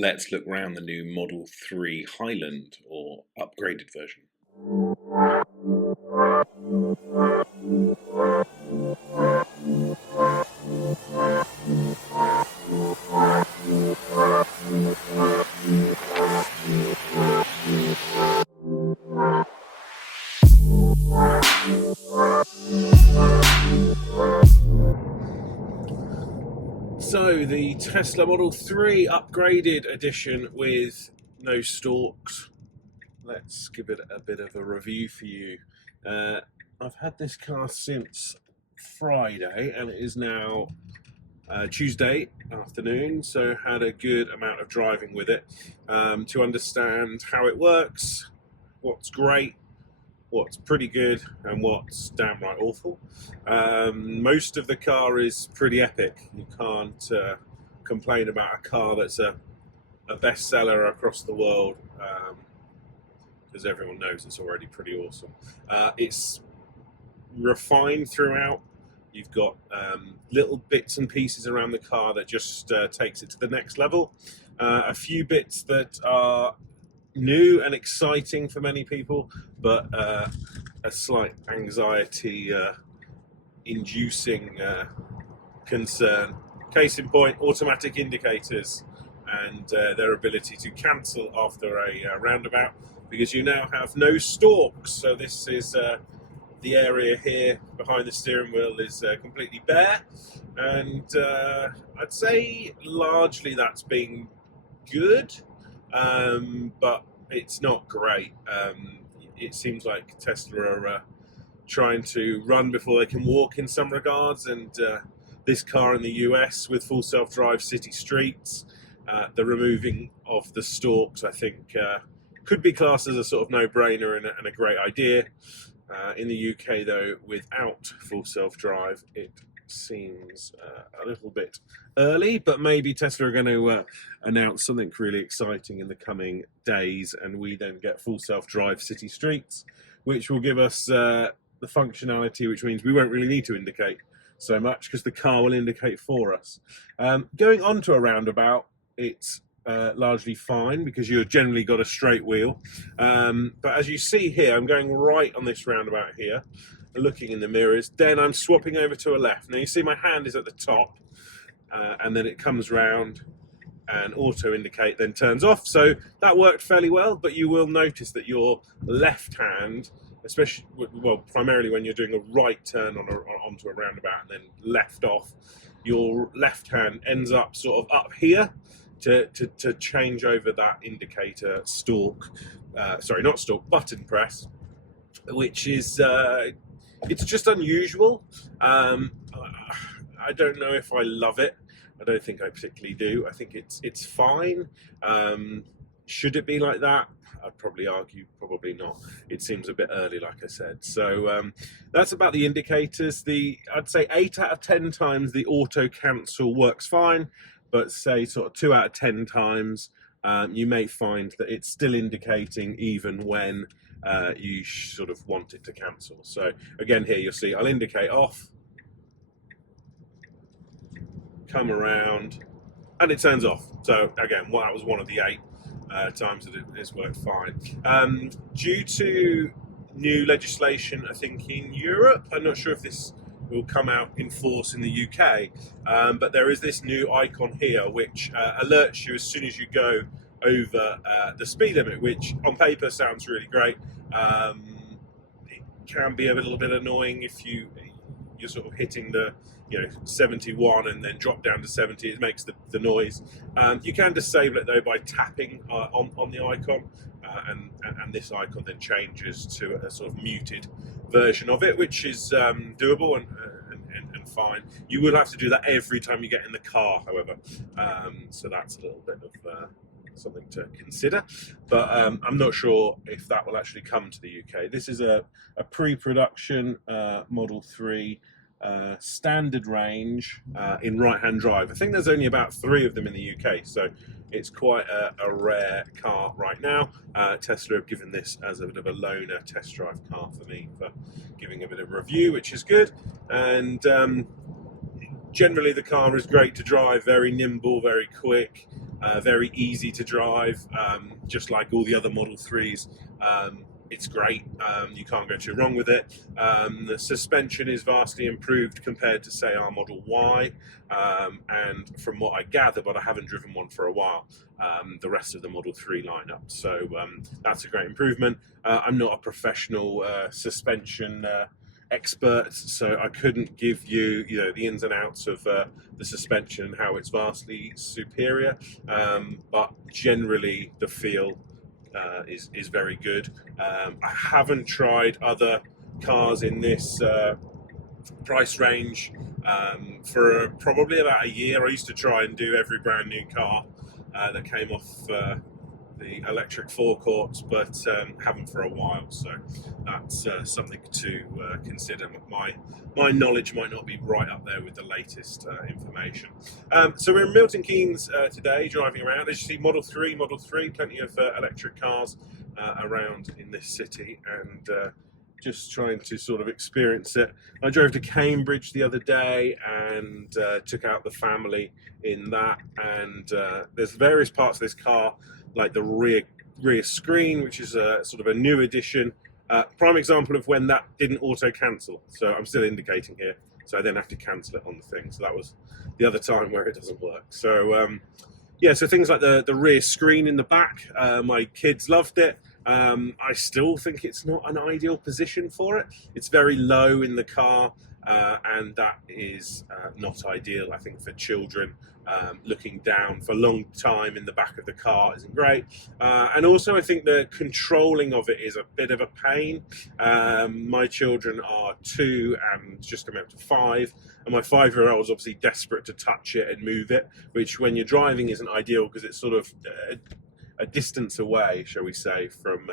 Let's look around the new Model 3 Highland, or upgraded version. So the Tesla Model 3 upgraded edition with no stalks. Let's give it a bit of a review for you. I've had this car since Friday and it is now Tuesday afternoon, so had a good amount of driving with it to understand how it works, what's great, what's pretty good, and what's downright awful. Most of the car is pretty epic. You can't complain about a car that's a bestseller across the world, because everyone knows it's already pretty awesome. It's refined throughout. You've got little bits and pieces around the car that just takes it to the next level. A few bits that are new and exciting for many people, but a slight anxiety inducing concern. Case in point, automatic indicators and their ability to cancel after a roundabout, because you now have no stalks. So this is the area here behind the steering wheel is completely bare, and I'd say largely that's been good, but it's not great. It seems like Tesla are trying to run before they can walk in some regards, and this car in the US with full self-drive city streets, the removing of the stalks, I think could be classed as a sort of no-brainer and a great idea. In the UK though, without full self-drive, it seems a little bit early, but maybe Tesla are going to announce something really exciting in the coming days, and we then get full self-drive city streets, which will give us the functionality, which means we won't really need to indicate so much because the car will indicate for us. Going onto a roundabout, it's largely fine because you've generally got a straight wheel, but as you see here, I'm going right on this roundabout here, looking in the mirrors, then I'm swapping over to a left. Now you see my hand is at the top, and then it comes round and auto indicate, then turns off. So that worked fairly well, but you will notice that your left hand, especially, well, primarily when you're doing a right turn onto a roundabout and then left off, your left hand ends up sort of up here to change over that indicator stalk, sorry, not stalk, button press, which is it's just unusual. I don't know if I love it. I don't think I particularly do. I think it's fine. Should it be like that? I'd probably argue probably not. It seems a bit early, like I said. So that's about the indicators. I'd say 8 out of 10 times the auto cancel works fine, but say sort of 2 out of 10 times you may find that it's still indicating even when you sort of want it to cancel. So again, here you'll see I'll indicate off, come around, and it turns off. So again, that was one of the 8 times that it's worked fine. Due to new legislation, I think in Europe, I'm not sure if this will come out in force in the UK, but there is this new icon here which alerts you as soon as you go over the speed limit, which on paper sounds really great. It can be a little bit annoying if you're sort of hitting the 71 and then drop down to 70. It makes the noise. You can disable it though by tapping on the icon, and this icon then changes to a sort of muted version of it, which is doable and fine. You will have to do that every time you get in the car, however, so that's a little bit of something to consider, but I'm not sure if that will actually come to the UK. This is a pre-production Model 3 standard range in right-hand drive. I think there's only about 3 of them in the UK, so it's quite a rare car right now. Tesla have given this as a bit of a loaner test drive car for me, for giving a bit of review, which is good. And generally the car is great to drive, very nimble, very quick. very easy to drive, just like all the other Model 3s. It's great, you can't go too wrong with it. The suspension is vastly improved compared to, say, our Model Y, and from what I gather, but I haven't driven one for a while, the rest of the Model 3 lineup. So that's a great improvement. I'm not a professional suspension expert, so I couldn't give you, the ins and outs of the suspension and how it's vastly superior, but generally the feel is very good. I haven't tried other cars in this price range for probably about a year. I used to try and do every brand new car that came off the electric forecourt, but haven't for a while, so that's something to consider. My knowledge might not be right up there with the latest information. So we're in Milton Keynes today, driving around. As you see, Model 3, plenty of electric cars around in this city, and just trying to sort of experience it. I drove to Cambridge the other day and took out the family in that, and there's various parts of this car, like the rear screen, which is a sort of a new addition. Prime example of when that didn't auto cancel. So I'm still indicating here, so I then have to cancel it on the thing. So that was the other time where it doesn't work. So yeah, so things like the rear screen in the back, my kids loved it. I still think it's not an ideal position for it. It's very low in the car, and that is not ideal, I think, for children. Looking down for a long time in the back of the car isn't great. And also I think the controlling of it is a bit of a pain. My children are 2 and just coming up to 5, and my 5-year-old is obviously desperate to touch it and move it, which when you're driving isn't ideal because it's sort of a distance away, shall we say, from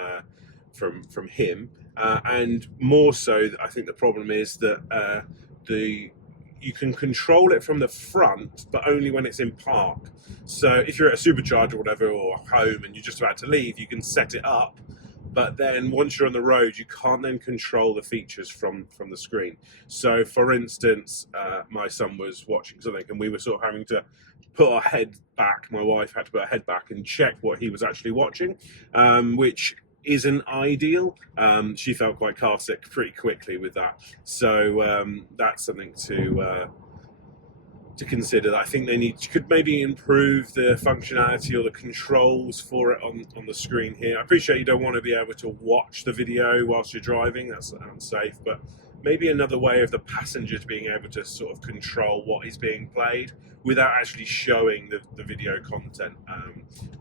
him. And more so, I think the problem is that you can control it from the front, but only when it's in park. So if you're at a supercharger or whatever, or home, and you're just about to leave, you can set it up. But then once you're on the road, you can't then control the features from the screen. So for instance, my son was watching something and we were sort of having to put our head back. My wife had to put her head back and check what he was actually watching, which isn't ideal. She felt quite car sick pretty quickly with that. So that's something to consider. I think they could maybe improve the functionality or the controls for it on the screen here. I appreciate you don't want to be able to watch the video whilst you're driving, that's unsafe, but maybe another way of the passengers being able to sort of control what is being played without actually showing the video content.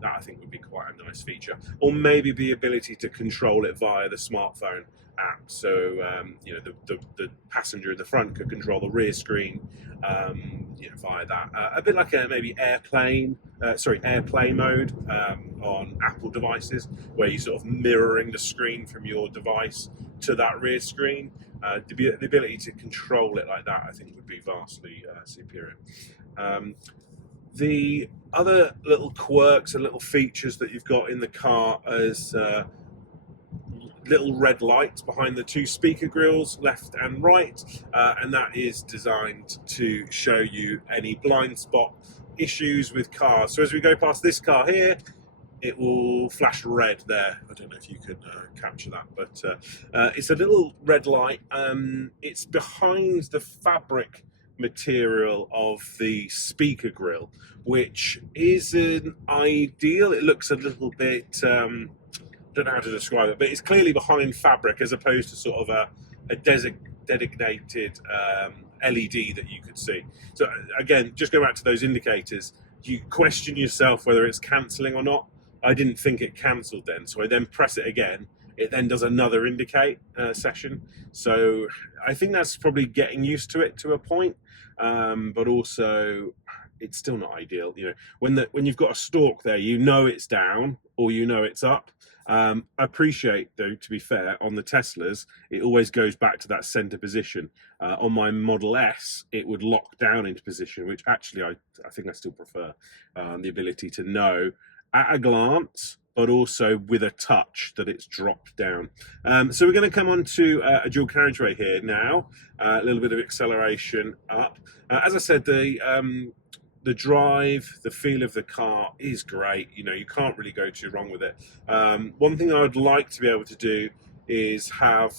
That I think would be quite a nice feature. Or maybe the ability to control it via the smartphone app. So the passenger in the front could control the rear screen via that. A bit like maybe AirPlay mode on Apple devices, where you're sort of mirroring the screen from your device to that rear screen. The ability to control it like that, I think, would be vastly superior. The other little quirks and little features that you've got in the car is little red lights behind the 2 speaker grills, left and right, and that is designed to show you any blind spot issues with cars. So as we go past this car here, it will flash red there. I don't know if you could capture that, but it's a little red light. It's behind the fabric material of the speaker grill, which isn't ideal. It looks a little bit, don't know how to describe it, but it's clearly behind fabric as opposed to sort of a designated LED that you could see. So again, just go back to those indicators. You question yourself whether it's cancelling or not. I didn't think it cancelled then, so I then press it again. It then does another indicate session. So I think that's probably getting used to it to a point, but also it's still not ideal. When you've got a stalk there, it's down or it's up. I appreciate, though, to be fair, on the Teslas, it always goes back to that center position. On my Model S, it would lock down into position, which actually I think I still prefer. The ability to know at a glance, but also with a touch that it's dropped down. So we're going to come on to a dual carriageway here now. A little bit of acceleration up. As I said, the the drive, the feel of the car is great. You know, you can't really go too wrong with it. One thing I would like to be able to do is have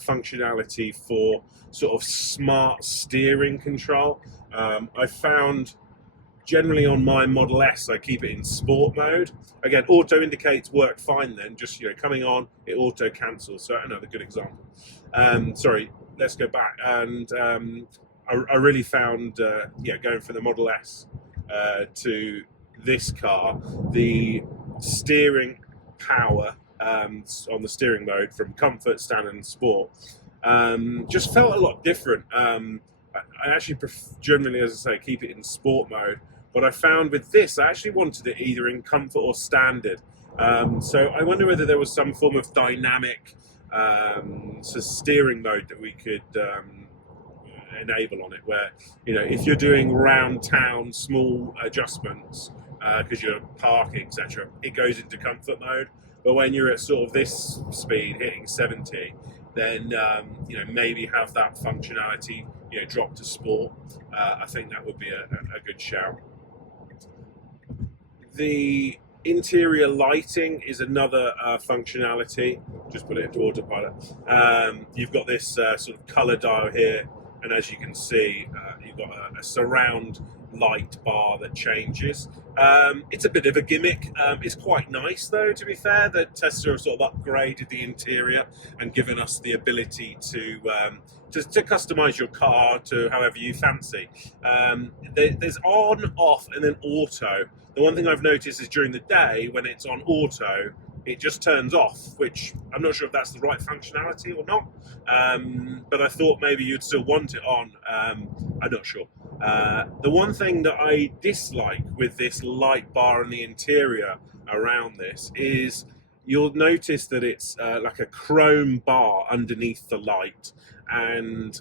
functionality for sort of smart steering control. I found generally on my Model S, I keep it in sport mode. Again, auto indicates work fine then, just, you know, coming on, it auto cancels. So another good example. Sorry, let's go back. And I really found, yeah, going from the Model S to this car, the steering power on the steering mode from comfort, standard and sport just felt a lot different. I actually generally, as I say, keep it in sport mode. But I found with this, I actually wanted it either in comfort or standard. So I wonder whether there was some form of dynamic steering mode that we could enable on it, where, you know, if you're doing round town small adjustments because you're parking, etc., it goes into comfort mode. But when you're at sort of this speed, hitting 70, then you know, maybe have that functionality, you know, drop to sport. I think that would be a good shout. The interior lighting is another functionality. Just put it into Autopilot. You've got this sort of color dial here, and as you can see, you've got a surround light bar that changes. It's a bit of a gimmick. It's quite nice, though, to be fair, that Tesla have sort of upgraded the interior and given us the ability to customize your car to however you fancy. There's on, off, and then auto. The one thing I've noticed is during the day, when it's on auto, it just turns off, which I'm not sure if that's the right functionality or not. But I thought maybe you'd still want it on. I'm not sure. The one thing that I dislike with this light bar in the interior around this is you'll notice that it's like a chrome bar underneath the light, and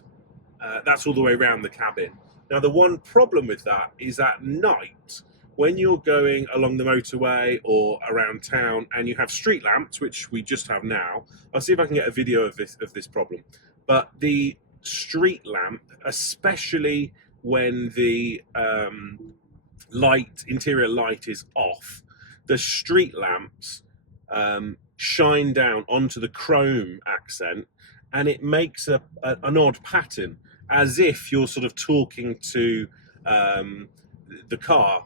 that's all the way around the cabin. Now, the one problem with that is at night, when you're going along the motorway or around town and you have street lamps, which we just have now. I'll see if I can get a video of this problem. But the street lamp, especially when the interior light is off, the street lamps shine down onto the chrome accent, and it makes an odd pattern, as if you're sort of talking to the car.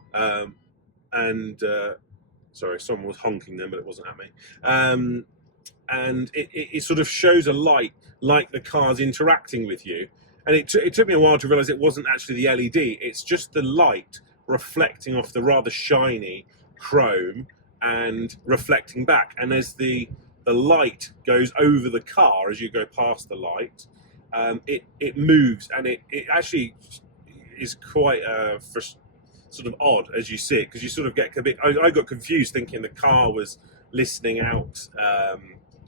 Sorry, someone was honking then, but it wasn't at me. And it sort of shows a light like the car's interacting with you. And it took me a while to realize it wasn't actually the LED. It's just the light reflecting off the rather shiny chrome and reflecting back. And as the light goes over the car, as you go past the light, it moves, and it actually is quite sort of odd as you see it, because you sort of get a bit. I got confused thinking the car was listening out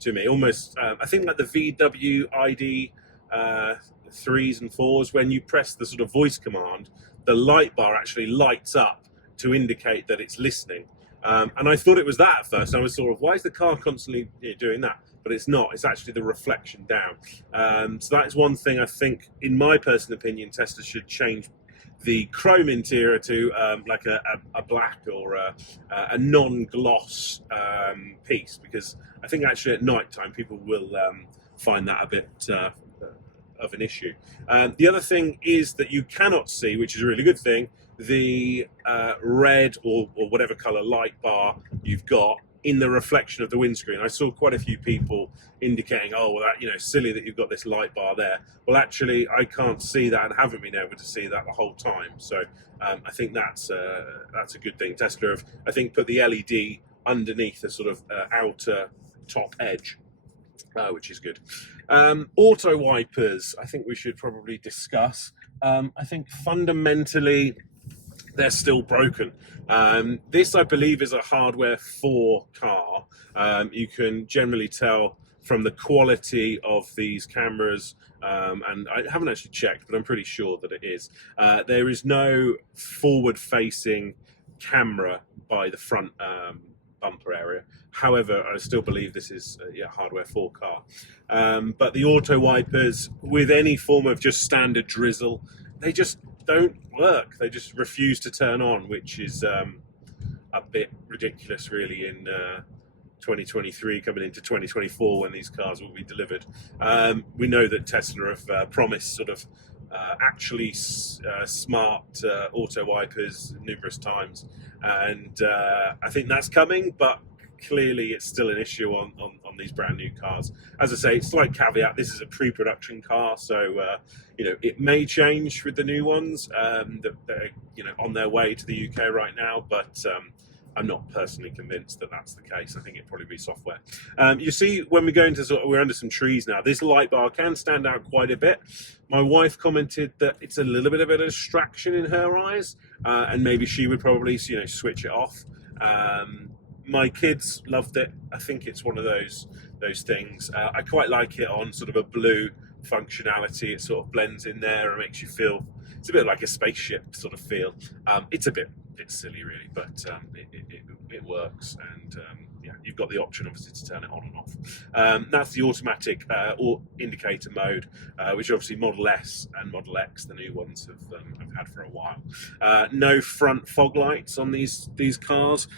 to me, almost. I think like the VW ID 3s and 4s, when you press the sort of voice command, the light bar actually lights up to indicate that it's listening. And I thought it was that at first. I was sort of, why is the car constantly doing that? But it's not. It's actually the reflection down. So that is one thing I think, in my personal opinion, Tesla should change the chrome interior to like a black or a non-gloss piece, because I think actually at night time people will find that a bit of an issue. The other thing is that you cannot see, which is a really good thing, the red or whatever colour light bar you've got in the reflection of the windscreen. I saw quite a few people indicating, oh, well, that, you know, silly that you've got this light bar there. Well, actually, I can't see that and haven't been able to see that the whole time. So I think that's a good thing. Tesla have, I think, put the LED underneath the sort of outer top edge, which is good. Auto wipers, I think we should probably discuss. I think fundamentally they're still broken. This, I believe, is a hardware 4 car. You can generally tell from the quality of these cameras, and I haven't actually checked, but I'm pretty sure that it is. There is no forward-facing camera by the front bumper area. However, I still believe this is a hardware 4 car. But the auto wipers, with any form of just standard drizzle, don't work. They just refuse to turn on, which is a bit ridiculous, really, in 2023 coming into 2024 when these cars will be delivered. We know that Tesla have promised sort of actually smart auto wipers numerous times, and I think that's coming, but clearly it's still an issue on these brand new cars. As I say, slight caveat, this is a pre-production car, so you know, it may change with the new ones that they're, you know, on their way to the UK right now, but I'm not personally convinced that that's the case. I think it'd probably be software. You see, when we go into we're under some trees now, this light bar can stand out quite a bit. My wife commented that it's a little bit of a distraction in her eyes, and maybe she would probably, you know, switch it off. My kids loved it. I think it's one of those things. I quite like it on sort of a blue functionality. It sort of blends in there and makes you feel, it's a bit like a spaceship sort of feel. It's a bit silly, really, but it works, and yeah, you've got the option obviously to turn it on and off. That's the automatic indicator mode, which obviously Model S and Model X, the new ones, have had for a while. No front fog lights on these cars.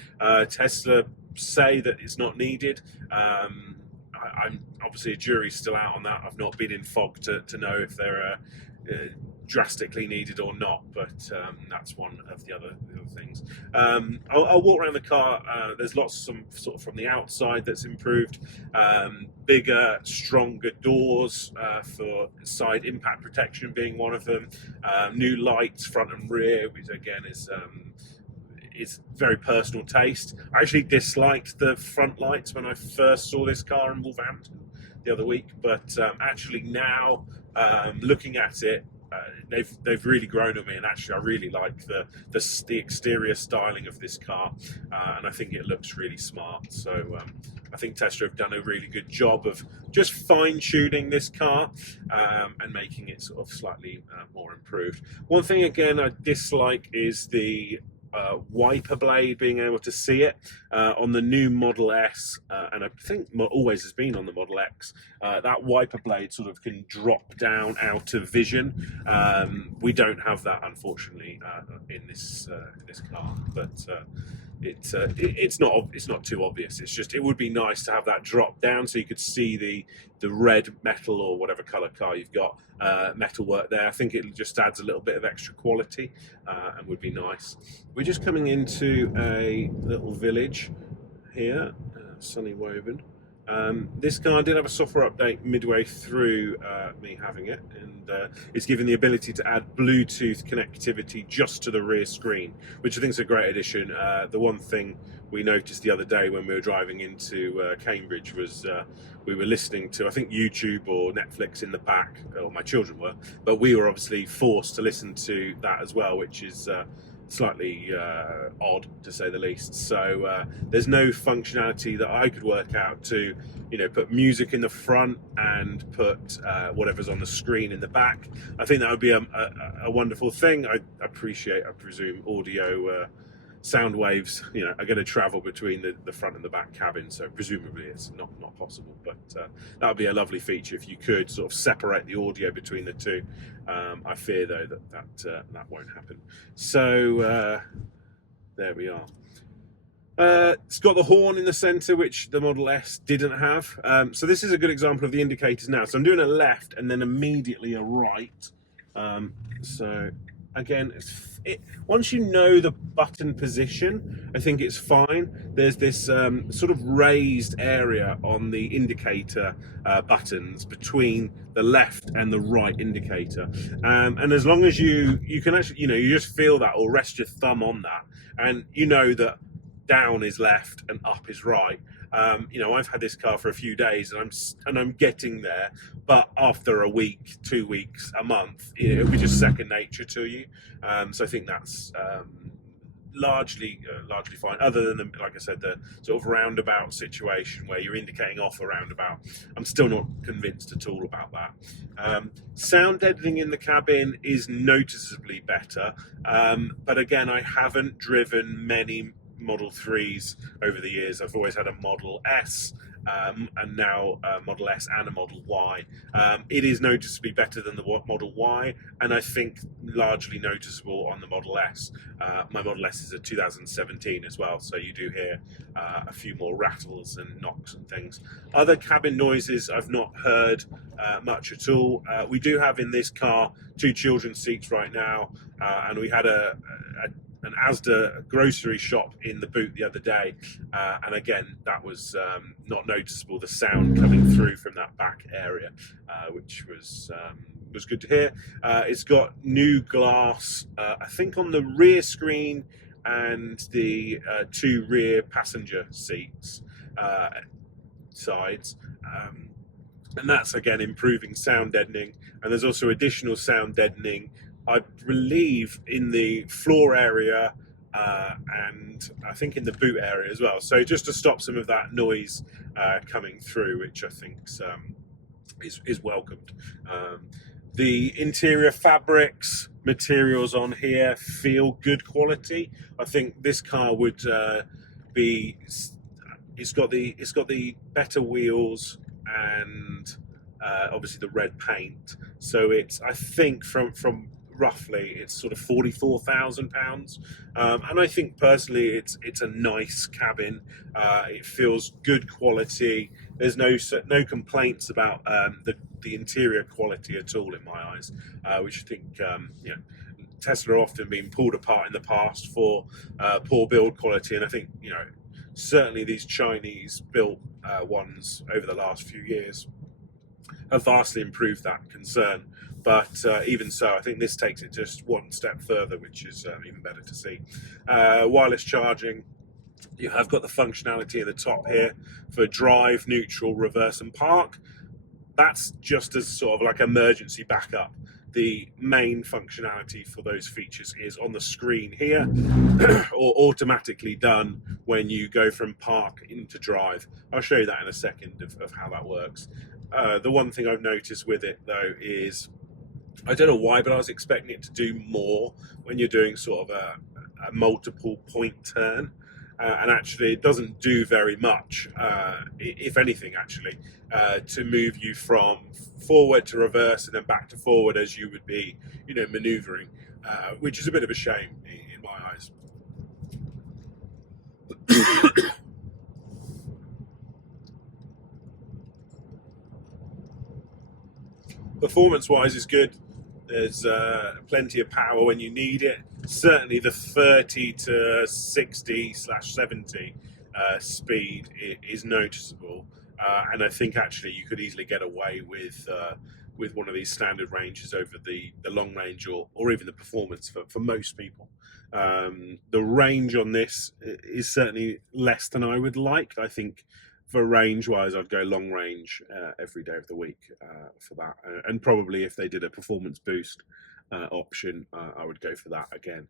Tesla say that it's not needed. I'm obviously, a jury's still out on that. I've not been in fog to know if they're drastically needed or not, but that's one of the other things. I'll walk around the car. There's lots of sort of from the outside that's improved. Bigger, stronger doors for side impact protection being one of them. New lights front and rear, which again is very personal taste. I actually disliked the front lights when I first saw this car in Wolverhampton the other week, but actually now looking at it, they've really grown on me, and actually I really like the exterior styling of this car, and I think it looks really smart. So I think Tesla have done a really good job of just fine-tuning this car and making it sort of slightly more improved. One thing again I dislike is the wiper blade, being able to see it on the new Model S, and I think always has been on the Model X. That wiper blade sort of can drop down out of vision. We don't have that, unfortunately, in this car, but it's not too obvious. It's just, it would be nice to have that drop down so you could see the red metal, or whatever colour car you've got, metal work there. I think it just adds a little bit of extra quality and would be nice. We're just coming into a little village here, Sunny Woburn. This car did have a software update midway through me having it, and it's given the ability to add Bluetooth connectivity just to the rear screen, which I think is a great addition. The one thing we noticed the other day when we were driving into Cambridge was we were listening to, I think, YouTube or Netflix in the back, or my children were, but we were obviously forced to listen to that as well, which is slightly odd, to say the least. So there's no functionality that I could work out to, you know, put music in the front and put whatever's on the screen in the back. I think that would be a wonderful thing. I presume audio sound waves, you know, are going to travel between the front and the back cabin, so presumably it's not possible, but that would be a lovely feature if you could sort of separate the audio between the two. I fear though that won't happen. So there we are. It's got the horn in the center, which the Model S didn't have. So this is a good example of the indicators now. So I'm doing a left and then immediately a right. So again, once you know the button position, I think it's fine. There's this sort of raised area on the indicator buttons between the left and the right indicator, and as long as you can actually, you know, you just feel that or rest your thumb on that, and you know that down is left and up is right. You know, I've had this car for a few days and I'm getting there, but after a week, 2 weeks, a month, it'll be just second nature to you. So I think that's largely fine, other than like I said, the sort of roundabout situation where you're indicating off a roundabout. I'm still not convinced at all about that. Sound deadening in the cabin is noticeably better, but again, I haven't driven many Model 3s over the years. I've always had a Model S and now a Model S and a Model Y. It is noticeably better than the Model Y, and I think largely noticeable on the Model S. My Model S is a 2017 as well, so you do hear a few more rattles and knocks and things. Other cabin noises I've not heard much at all. We do have in this car 2 children's seats right now, and we had an Asda grocery shop in the boot the other day, and again that was not noticeable, the sound coming through from that back area, which was good to hear. It's got new glass, I think on the rear screen and the 2 rear passenger seats sides, and that's again improving sound deadening. And there's also additional sound deadening, I believe, in the floor area and I think in the boot area as well. So just to stop some of that noise coming through, which I think is welcomed. The interior fabrics, materials on here feel good quality. I think this car would be. It's got the better wheels and obviously the red paint. So it's, I think from roughly it's sort of £44,000, and I think personally it's a nice cabin. It feels good quality. There's no complaints about the interior quality at all in my eyes, which I think you know, Tesla have often been pulled apart in the past for poor build quality, and I think, you know, certainly these Chinese built ones over the last few years have vastly improved that concern. But even so, I think this takes it just one step further, which is even better to see. Wireless charging. You have got the functionality at the top here for drive, neutral, reverse and park. That's just as sort of like emergency backup. The main functionality for those features is on the screen here, or automatically done when you go from park into drive. I'll show you that in a second of how that works. The one thing I've noticed with it though is, I don't know why, but I was expecting it to do more when you're doing sort of a multiple point turn. And actually it doesn't do very much, if anything actually, to move you from forward to reverse and then back to forward as you would be, you know, manoeuvring, which is a bit of a shame in my eyes. Performance-wise is good. There's plenty of power when you need it. Certainly the 30 to 60/70 speed is noticeable, and I think actually you could easily get away with one of these standard ranges over the long range or even the performance for most people. The range on this is certainly less than I would like. I think for range wise, I'd go long range every day of the week for that, and probably if they did a performance boost option, I would go for that again.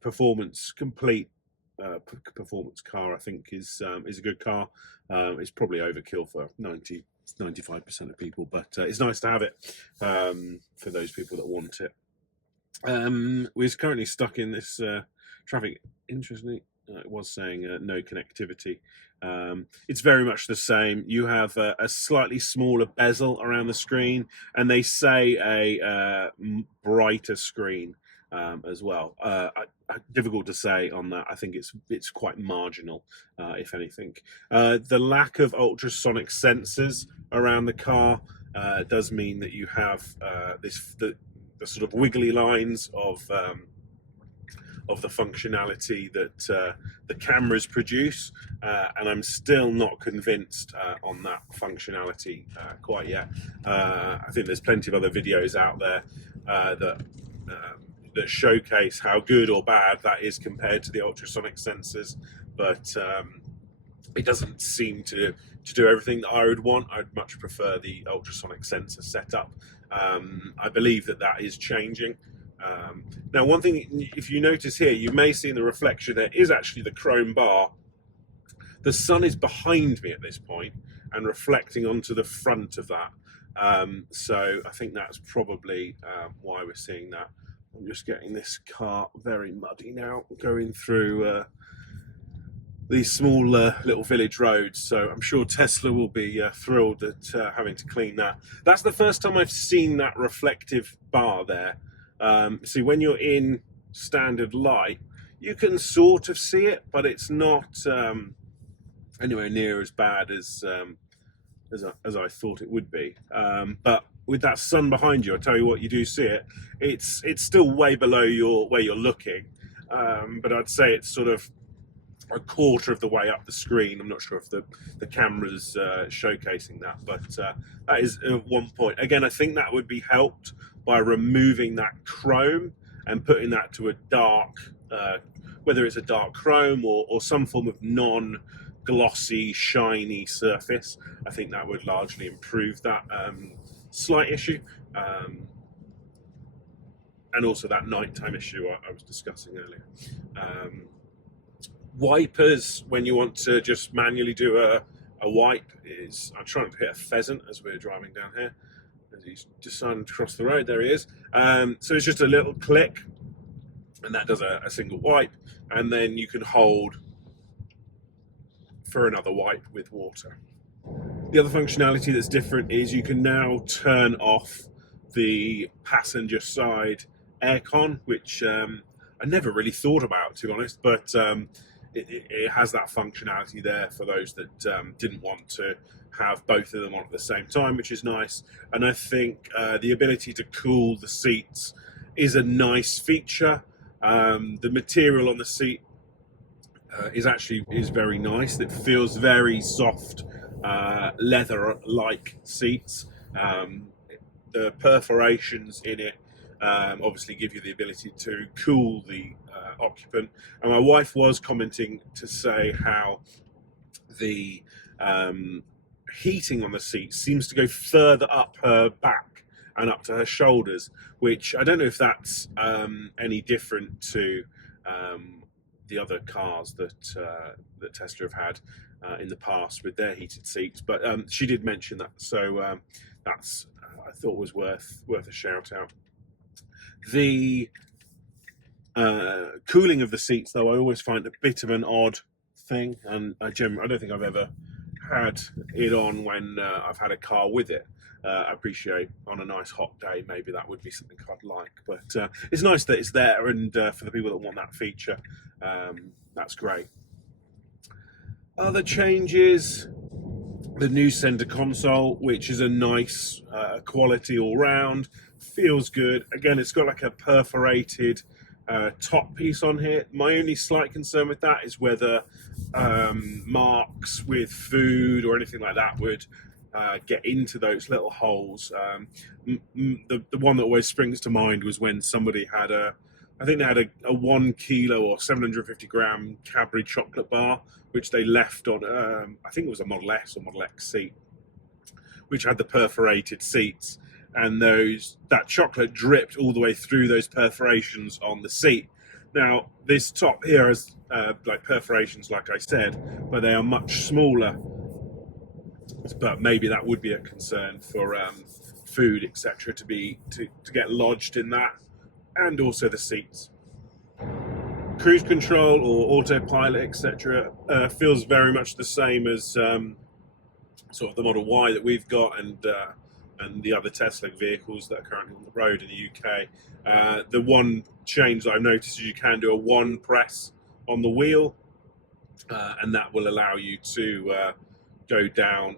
Performance complete performance car, I think, is a good car. It's probably overkill for 95% of people, but it's nice to have it for those people that want it. We're currently stuck in this traffic. Interestingly, it was saying no connectivity. It's very much the same. You have a slightly smaller bezel around the screen, and they say a brighter screen as well. Difficult to say on that. I think it's quite marginal, if anything. The lack of ultrasonic sensors around the car does mean that you have the sort of wiggly lines of the functionality that the cameras produce, and I'm still not convinced on that functionality quite yet. I think there's plenty of other videos out there that showcase how good or bad that is compared to the ultrasonic sensors, but it doesn't seem to do everything that I would want. I'd much prefer the ultrasonic sensor setup. I believe that is changing. Now, one thing, if you notice here, you may see in the reflection there is actually the chrome bar. The sun is behind me at this point and reflecting onto the front of that. So I think that's probably why we're seeing that. I'm just getting this car very muddy now, going through these small little village roads. So I'm sure Tesla will be thrilled at having to clean that. That's the first time I've seen that reflective bar there. See, when you're in standard light, you can sort of see it, but it's not anywhere near as bad as I thought it would be. But with that sun behind you, I tell you what, you do see it. It's still way below where you're looking, but I'd say it's sort of a quarter of the way up the screen. I'm not sure if the camera's showcasing that, but that is one point. Again, I think that would be helped by removing that chrome and putting that to a dark, whether it's a dark chrome or some form of non-glossy, shiny surface. I think that would largely improve that slight issue. And also that nighttime issue I was discussing earlier. Wipers, when you want to just manually do a wipe, I'm trying to hit a pheasant as we're driving down here. He's decided to cross the road. There he is. So it's just a little click, and that does a single wipe, and then you can hold for another wipe with water. The other functionality that's different is you can now turn off the passenger side aircon, which I never really thought about, to be honest, but it has that functionality there for those that didn't want to have both of them on at the same time, which is nice. And I think the ability to cool the seats is a nice feature. The material on the seat is very nice. It feels very soft, leather-like seats. The perforations in it obviously give you the ability to cool the occupant. And my wife was commenting to say how the heating on the seat seems to go further up her back and up to her shoulders, which I don't know if that's any different to the other cars that Tesla have had in the past with their heated seats, but she did mention that, so that's I thought was worth a shout out. The cooling of the seats, though, I always find a bit of an odd thing, and I don't think I've ever had it on when I've had a car with it. I appreciate on a nice hot day, maybe that would be something I'd like, but it's nice that it's there, and for the people that want that feature, that's great. Other changes, the new center console, which is a nice quality all round, feels good. Again, it's got like a perforated top piece on here. My only slight concern with that is whether marks with food or anything like that would get into those little holes. The one that always springs to mind was when somebody had I think they had a 1 kilo or 750 gram Cadbury chocolate bar, which they left on, I think it was a Model S or Model X seat, which had the perforated seats, and that chocolate dripped all the way through those perforations on the seat. Now, this top here has like perforations, like I said, but they are much smaller. But maybe that would be a concern for food, etc., to get lodged in that, and also the seats. Cruise control or autopilot, etc., feels very much the same as sort of the Model Y that we've got, and the other Tesla vehicles that are currently on the road in the UK. The one change that I've noticed is you can do a one press on the wheel, and that will allow you to go down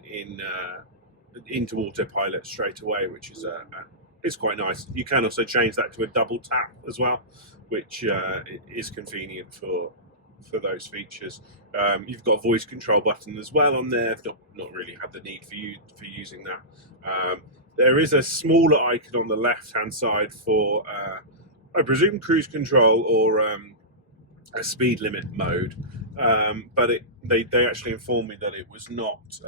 into autopilot straight away, which is quite nice. You can also change that to a double tap as well, which is convenient for those features. You've got a voice control button as well on there. I've not really had the need for using that. There is a smaller icon on the left hand side for I presume cruise control or a speed limit mode, but they actually informed me that it was not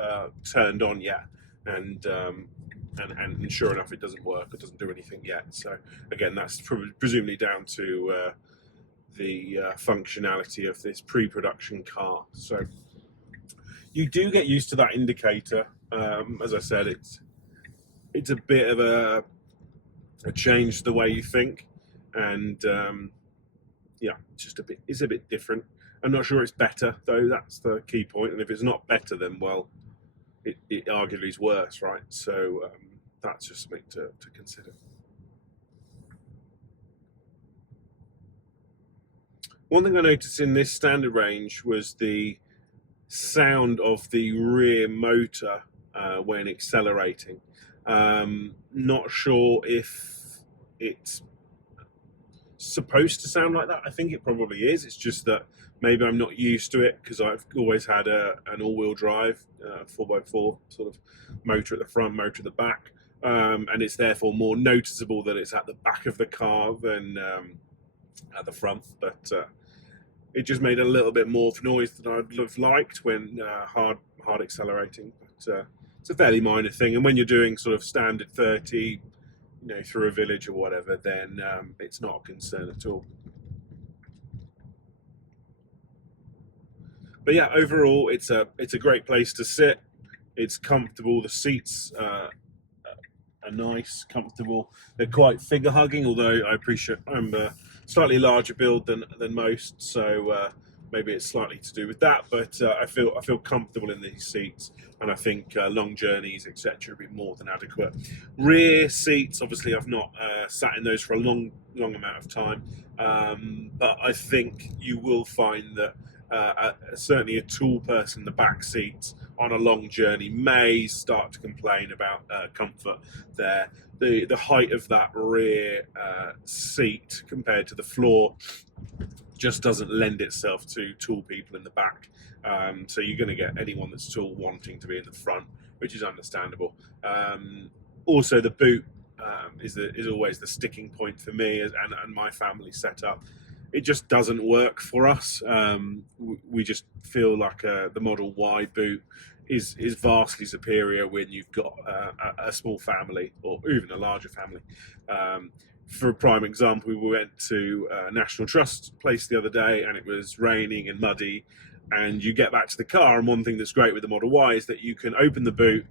turned on yet, and sure enough, it doesn't work. It doesn't do anything yet. So again, that's presumably down to the functionality of this pre-production car. So you do get used to that indicator. As I said, it's a bit of a change the way you think, and yeah, it's a bit different. I'm not sure it's better, though. That's the key point. And if it's not better, then, well, it arguably is worse, right? So that's just something to consider. One thing I noticed in this standard range was the sound of the rear motor when accelerating. Not sure if it's supposed to sound like that. I think it probably is. It's just that maybe I'm not used to it because I've always had an all-wheel drive 4x4 sort of motor at the front, motor at the back, and it's therefore more noticeable that it's at the back of the car than at the front. But it just made a little bit more noise than I'd have liked when hard accelerating. But it's a fairly minor thing, and when you're doing sort of standard 30, through a village or whatever, then it's not a concern at all. But yeah, overall, it's a great place to sit. It's comfortable. The seats are nice, comfortable. They're quite figure hugging, although I appreciate I'm a slightly larger build than most, so maybe it's slightly to do with that. But I feel comfortable in these seats, and I think long journeys, etc., would be more than adequate. Rear seats, obviously, I've not sat in those for a long amount of time, but I think you will find that certainly a tall person in the back seats on a long journey may start to complain about comfort there. The height of that rear seat compared to the floor just doesn't lend itself to tall people in the back. So you're going to get anyone that's tall wanting to be in the front, which is understandable. Also, the boot is always the sticking point for me and my family setup. It just doesn't work for us. We just feel like the Model Y boot is vastly superior when you've got a small family or even a larger family. For a prime example, we went to National Trust place the other day, and it was raining and muddy, and you get back to the car, and one thing that's great with the Model Y is that you can open the boot,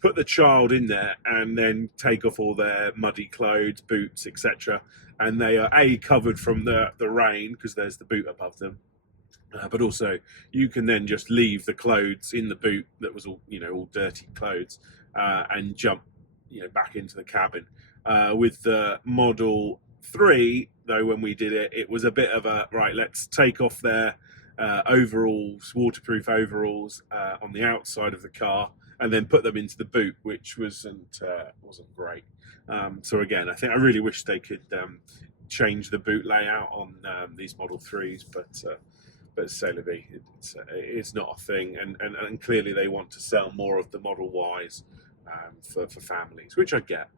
put the child in there, and then take off all their muddy clothes, boots, etc., and they are covered from the rain because there's the boot above them, but also you can then just leave the clothes in the boot that was all dirty clothes, and jump back into the cabin. With the Model 3, though, when we did it, it was a bit of a right, let's take off their overalls, waterproof overalls, on the outside of the car, and then put them into the boot, which wasn't great. So again, I really wish they could change the boot layout on these Model 3s, but c'est la vie. It's not a thing, and clearly they want to sell more of the Model Ys for families, which I get.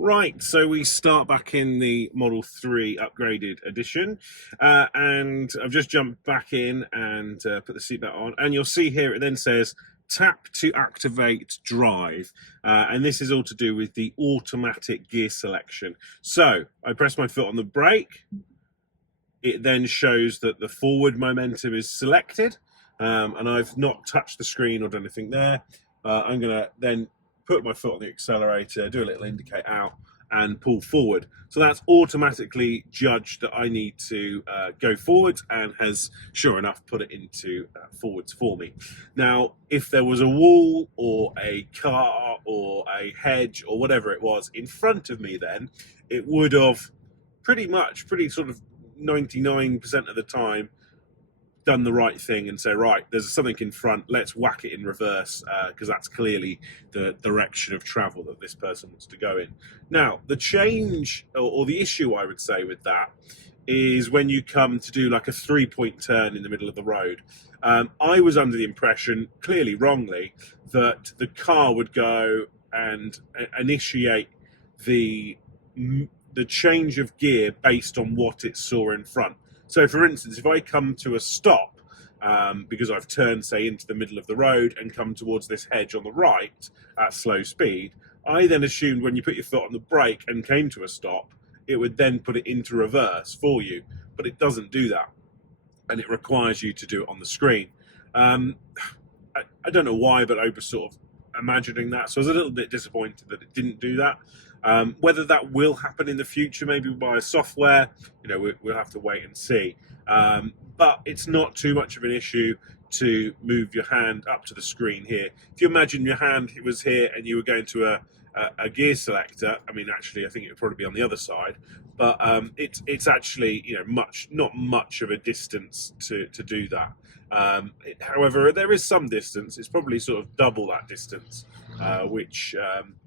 Right, so we start back in the Model 3 upgraded edition, and I've just jumped back in and put the seatbelt on, and you'll see here it then says tap to activate drive, and this is all to do with the automatic gear selection. So I press my foot on the brake, it then shows that the forward momentum is selected, and I've not touched the screen or done anything there. I'm going to then put my foot on the accelerator, do a little indicate out, and pull forward. So that's automatically judged that I need to go forwards, and has, sure enough, put it into forwards for me. Now, if there was a wall or a car or a hedge or whatever it was in front of me, then it would have pretty sort of 99% of the time done the right thing and say, right, there's something in front, let's whack it in reverse, because that's clearly the direction of travel that this person wants to go in. Now, the change or the issue, I would say, with that is when you come to do like a 3-point turn in the middle of the road. I was under the impression, clearly wrongly, that the car would go and initiate the change of gear based on what it saw in front. So, for instance, if I come to a stop, because I've turned, say, into the middle of the road and come towards this hedge on the right at slow speed, I then assumed when you put your foot on the brake and came to a stop, it would then put it into reverse for you. But it doesn't do that, and it requires you to do it on the screen. I don't know why, but I was sort of imagining that, so I was a little bit disappointed that it didn't do that. Whether that will happen in the future, maybe by software, we'll have to wait and see. But it's not too much of an issue to move your hand up to the screen here. If you imagine your hand was here and you were going to a gear selector, I mean, actually, I think it would probably be on the other side, but it's actually not much of a distance to do that. However, there is some distance. It's probably sort of double that distance, which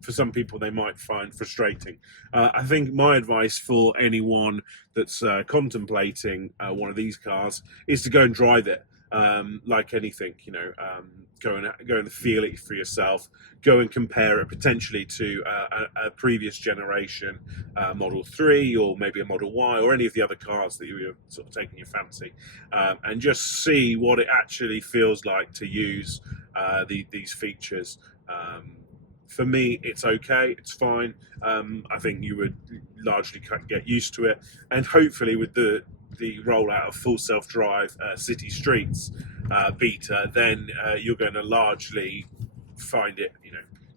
for some people they might find frustrating. I think my advice for anyone that's contemplating one of these cars is to go and drive it. Like anything, go and feel it for yourself. Go and compare it potentially to a previous generation Model 3 or maybe a Model Y or any of the other cars that you're sort of taking your fancy, and just see what it actually feels like to use these features. For me, it's okay, it's fine. I think you would largely get used to it, and hopefully with the rollout of full self-drive city streets beta, then you're going to largely find it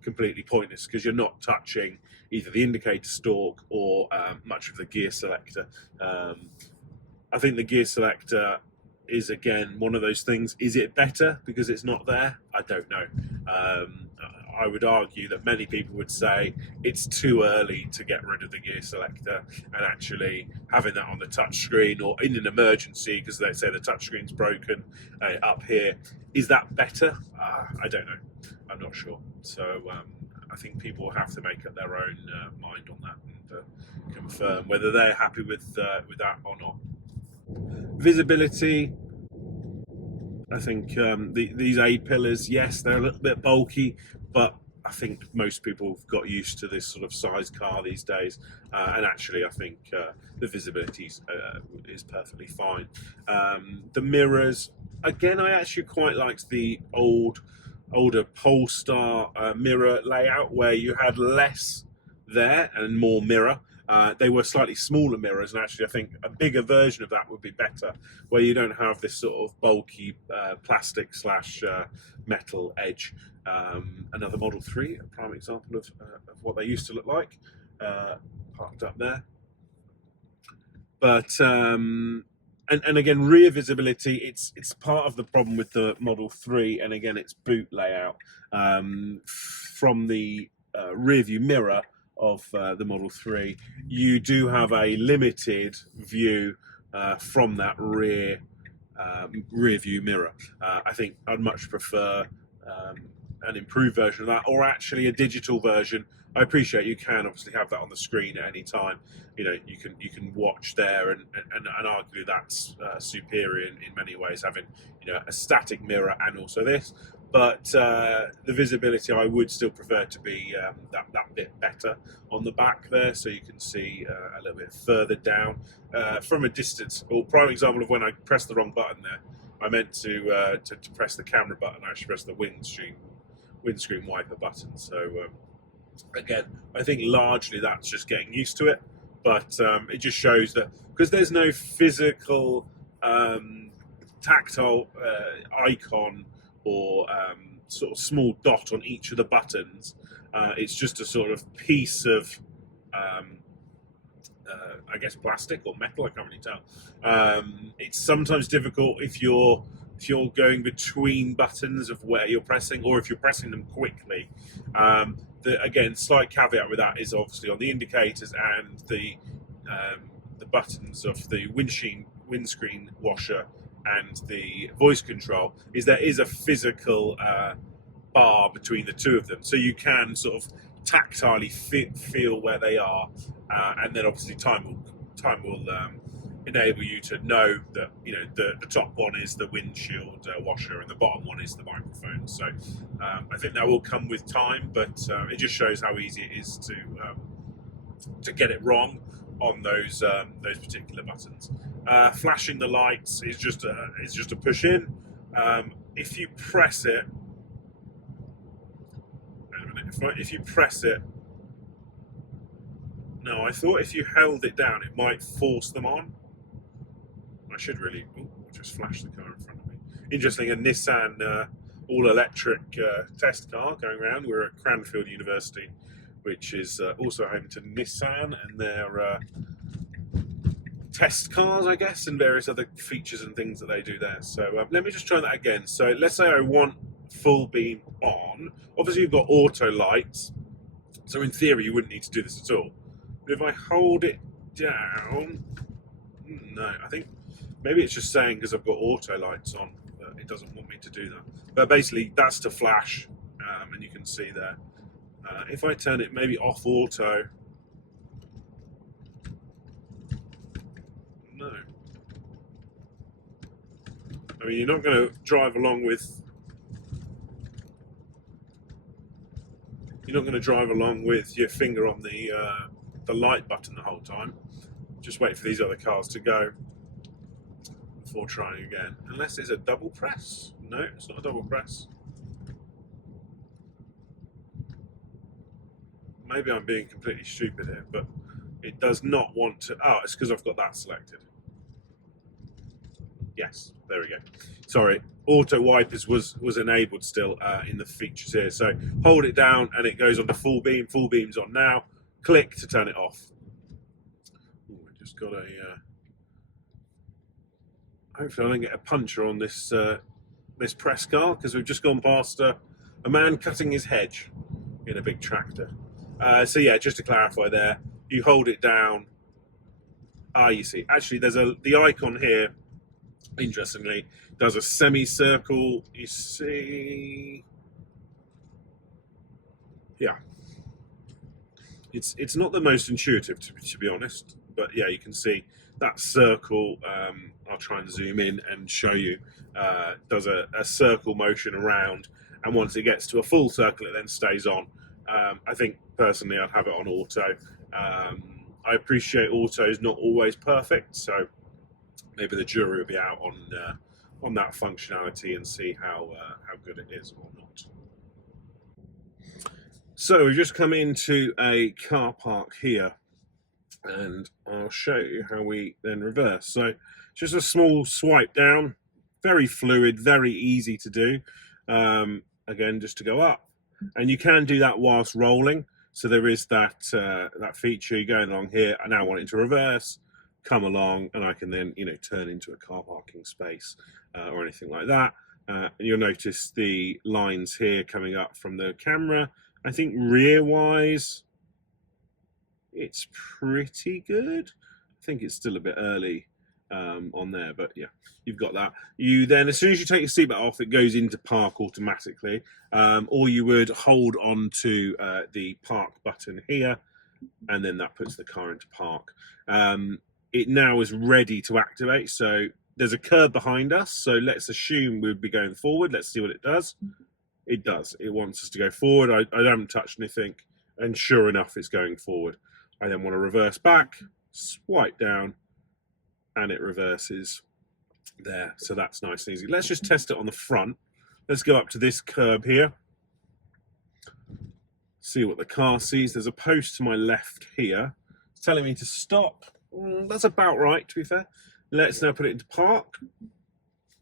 completely pointless, because you're not touching either the indicator stalk or much of the gear selector. I think the gear selector is, again, one of those things. Is it better because it's not there? I don't know. I would argue that many people would say it's too early to get rid of the gear selector, and actually having that on the touch screen or in an emergency, because they say the touch screen's broken up here, is that better? I don't know. I'm not sure. So I think people have to make up their own mind on that and confirm whether they're happy with that or not. Visibility. I think these A-pillars, yes, they're a little bit bulky, but I think most people have got used to this sort of size car these days, and actually I think the visibility is perfectly fine. The mirrors, again, I actually quite liked the older Polestar mirror layout, where you had less there and more mirror. They were slightly smaller mirrors, and actually I think a bigger version of that would be better, where you don't have this sort of bulky plastic / metal edge. Another Model 3, a prime example of what they used to look like, parked up there. But and again, rear visibility, it's part of the problem with the Model 3, and again, its boot layout. From the rear view mirror of the Model 3, you do have a limited view from that rear view mirror. I think I'd much prefer an improved version of that, or actually a digital version. I appreciate you can obviously have that on the screen at any time. You can watch there, and argue that's superior in many ways, having a static mirror and also this. But the visibility, I would still prefer to be that bit better on the back there, so you can see a little bit further down from a distance. Or prime example of when I pressed the wrong button there. I meant to press the camera button. I actually pressed the windscreen wiper button. So again, I think largely that's just getting used to it. But it just shows that because there's no physical tactile icon or sort of small dot on each of the buttons, it's just a sort of piece of I guess plastic or metal, I can't really tell. It's sometimes difficult if you're going between buttons of where you're pressing, or if you're pressing them quickly. Again, slight caveat with that is obviously on the indicators and the buttons of the windscreen washer and the voice control, is there is a physical bar between the two of them, so you can sort of tactilely feel where they are, and then obviously time will enable you to know that the top one is the windshield washer and the bottom one is the microphone. So I think that will come with time, but it just shows how easy it is to get it wrong on those particular buttons. Flashing the lights is just a push in. If you press it, wait a minute, if you press it, no, I thought if you held it down it might force them on. I should really just flash the car in front of me. Interesting, a Nissan all-electric test car going around. We're at Cranfield University which is also home to Nissan and their test cars, I guess, and various other features and things that they do there. So let me just try that again. So let's say I want full beam on. Obviously you've got auto lights, so in theory you wouldn't need to do this at all. But if I hold it down, no, I think maybe it's just saying because I've got auto lights on that it doesn't want me to do that. But basically that's to flash, and you can see there. If I turn it maybe off auto, no. I mean, you're not going to drive along with your finger on the light button the whole time. Just wait for these other cars to go before trying again. Unless it's a double press. No, it's not a double press. Maybe I'm being completely stupid here, but it does not want to. Oh, it's because I've got that selected. Yes, there we go. Sorry, auto wipers was enabled still in the features here. So hold it down and it goes on to full beam. Full beam's on now. Click to turn it off. Ooh, I just got a. Hopefully I don't get a puncture on this this press car, because we've just gone past a man cutting his hedge in a big tractor. So yeah, just to clarify there, you hold it down. You see, actually there's the icon here, interestingly, does a semicircle, you see. Yeah. It's not the most intuitive, to be honest, but yeah, you can see that circle. I'll try and zoom in and show you. Does a circle motion around, and once it gets to a full circle, it then stays on. I think personally I'd have it on auto. I appreciate auto is not always perfect, so maybe the jury will be out on that functionality and see how good it is or not. So we've just come into a car park here, and I'll show you how we then reverse. So just a small swipe down, very fluid, very easy to do. Again, just to go up, and you can do that whilst rolling. So there is that that feature. You go along here, I now want it to reverse, come along, and I can then turn into a car parking space or anything like that. And you'll notice the lines here coming up from the camera. I think rear-wise, it's pretty good. I think it's still a bit early on there, but yeah, you've got that. You then, as soon as you take your seatbelt off, it goes into park automatically, or you would hold on to the park button here, and then that puts the car into park. It now is ready to activate, so there's a curb behind us, so let's assume we'd be going forward. Let's see what it does. It does. It wants us to go forward. I haven't touched anything, and sure enough, it's going forward. I then want to reverse back, swipe down, and it reverses there. So that's nice and easy. Let's just test it on the front. Let's go up to this curb here. See what the car sees. There's a post to my left here. It's telling me to stop. That's about right, to be fair. Let's now put it into park.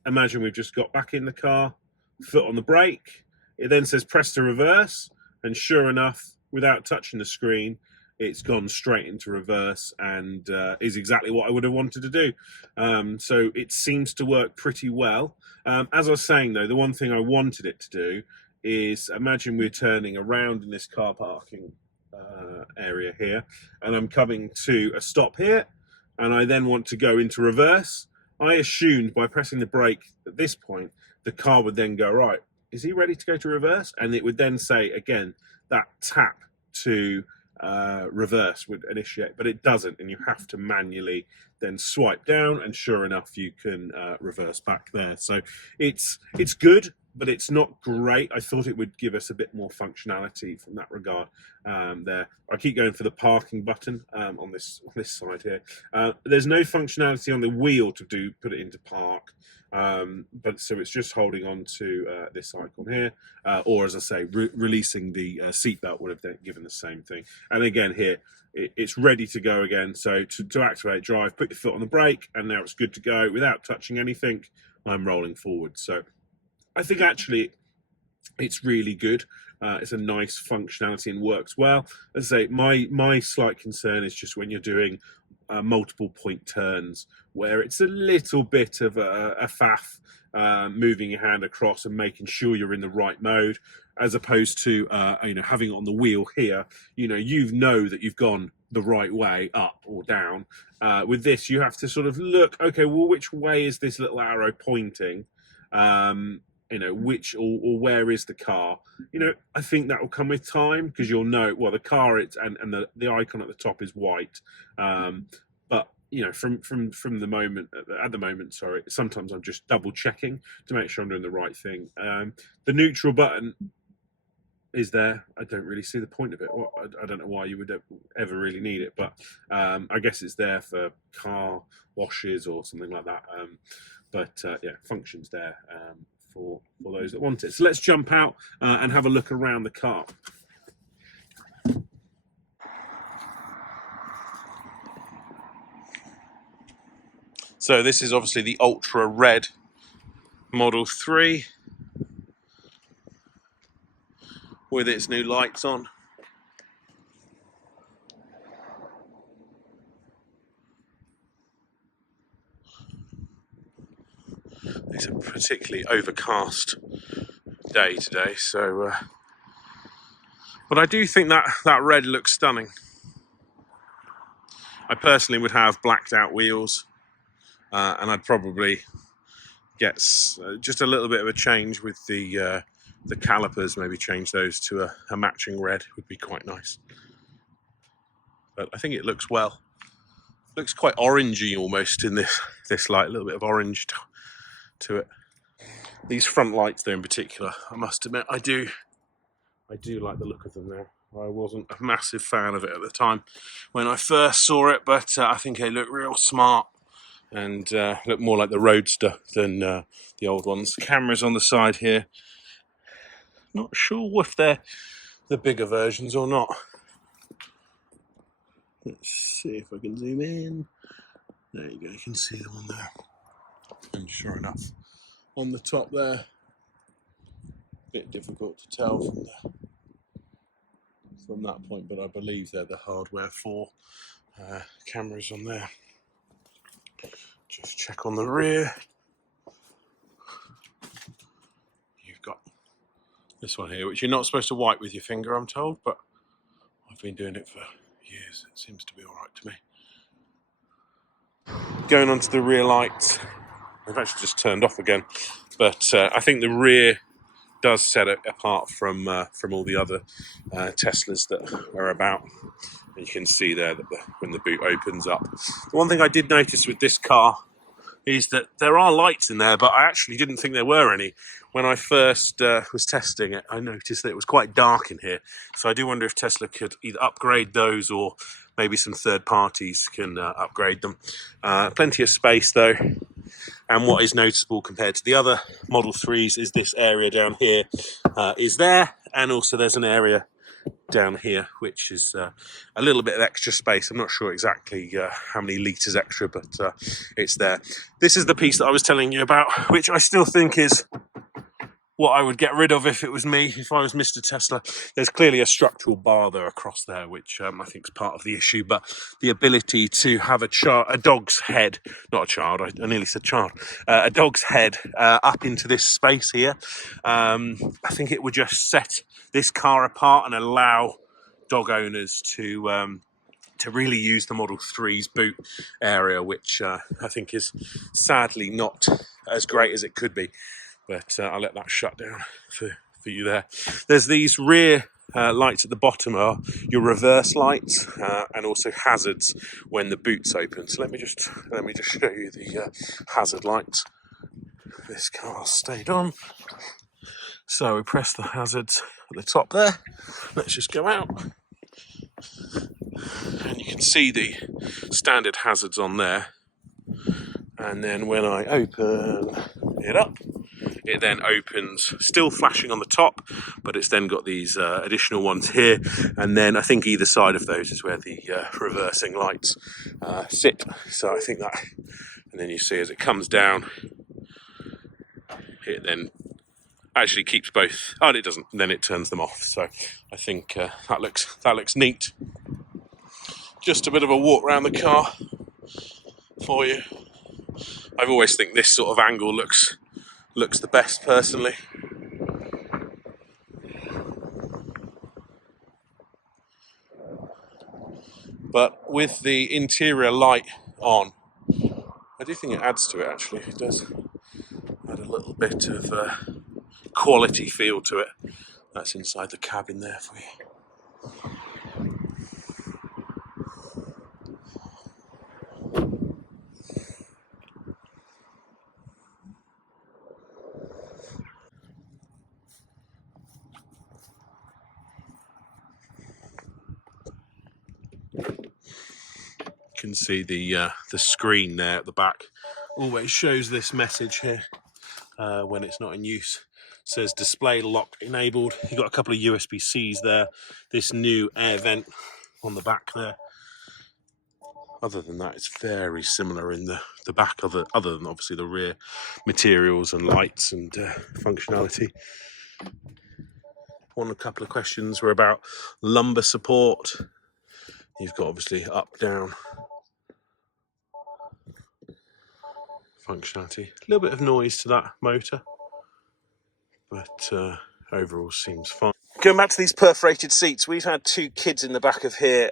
Imagine we've just got back in the car, foot on the brake. It then says press to reverse, and sure enough, without touching the screen, it's gone straight into reverse and is exactly what I would have wanted to do. So it seems to work pretty well. As I was saying though, the one thing I wanted it to do is, imagine we're turning around in this car parking area here, and I'm coming to a stop here, and I then want to go into reverse. I assumed by pressing the brake at this point, the car would then go, right, is he ready to go to reverse? And it would then say, again, that tap to reverse would initiate, but it doesn't, and you have to manually then swipe down, and sure enough, you can reverse back there. So it's good, but it's not great. I thought it would give us a bit more functionality from that regard there. I keep going for the parking button on this side here. There's no functionality on the wheel to put it into park. But so it's just holding on to this icon here, or as I say, releasing the seatbelt would have given the same thing. And again here, it's ready to go again. So to activate drive, put your foot on the brake, and now it's good to go without touching anything. I'm rolling forward. So I think actually it's really good. It's a nice functionality and works well. As I say, my slight concern is just when you're doing multiple point turns, where it's a little bit of a faff, moving your hand across and making sure you're in the right mode, as opposed to having it on the wheel here. You know that you've gone the right way, up or down. With this, you have to sort of look, okay, well, which way is this little arrow pointing? Which or where is the car? I think that will come with time, because you'll know, well, the car, and the icon at the top is white. But from the moment, at the moment, sorry, sometimes I'm just double checking to make sure I'm doing the right thing. The neutral button is there. I don't really see the point of it. I don't know why you would ever really need it, but I guess it's there for car washes or something like that. Functions there for those that want it. So let's jump out and have a look around the car. So this is obviously the Ultra Red Model 3 with its new lights on. It's a particularly overcast day today, so but I do think that red looks stunning. I personally would have blacked out wheels, and I'd probably get just a little bit of a change with the calipers. Maybe change those to a matching red would be quite nice. But I think it looks well. Looks quite orangey almost in this light, a little bit of orange to it. These front lights though in particular, I must admit, I do like the look of them now. I wasn't a massive fan of it at the time when I first saw it, but I think they look real smart and look more like the Roadster than the old ones. Cameras on the side here. Not sure if they're the bigger versions or not. Let's see if I can zoom in. There you go, you can see them on there. And sure enough, on the top there, bit difficult to tell from that point, but I believe they're the hardware 4 cameras on there. Just check on the rear. You've got this one here, which you're not supposed to wipe with your finger, I'm told, but I've been doing it for years. It seems to be all right to me. Going on to the rear lights, I've actually just turned off again, but I think the rear does set it apart from all the other Teslas that are about. And you can see there that when the boot opens up. The one thing I did notice with this car is that there are lights in there, but I actually didn't think there were any. When I first was testing it, I noticed that it was quite dark in here. So I do wonder if Tesla could either upgrade those, or maybe some third parties can upgrade them. Plenty of space though. And what is noticeable compared to the other Model 3s is this area down here is there. And also there's an area down here which is a little bit of extra space. I'm not sure exactly how many litres extra, but it's there. This is the piece that I was telling you about, which I still think is what I would get rid of if it was me, if I was Mr. Tesla. There's clearly a structural bar there across there, which I think is part of the issue, but the ability to have a dog's head, not a child, I nearly said child, a dog's head up into this space here, I think it would just set this car apart and allow dog owners to really use the Model 3's boot area, which I think is sadly not as great as it could be. But I'll let that shut down for you there. There's these rear lights at the bottom are your reverse lights and also hazards when the boot's open. So let me just show you the hazard lights. This car stayed on. So we press the hazards at the top there. Let's just go out. And you can see the standard hazards on there. And then when I open it up, it then opens, still flashing on the top, but it's then got these additional ones here. And then I think either side of those is where the reversing lights sit. So I think that, and then you see as it comes down, it then actually keeps both. Oh, it doesn't. Then it turns them off. So I think that looks neat. Just a bit of a walk around the car for you. I've always think this sort of angle looks the best personally. But with the interior light on, I do think it adds to it actually. It does add a little bit of quality feel to it. That's inside the cabin there for you. You can see the screen there at the back always shows this message here when it's not in use. It says display lock enabled. You've got a couple of USB-Cs there. This new air vent on the back there. Other than that, it's very similar in the back, other than obviously the rear materials and lights and functionality. A couple of questions were about lumbar support. You've got obviously up, down functionality. A little bit of noise to that motor, but overall seems fine. Going back to these perforated seats, we've had 2 kids in the back of here,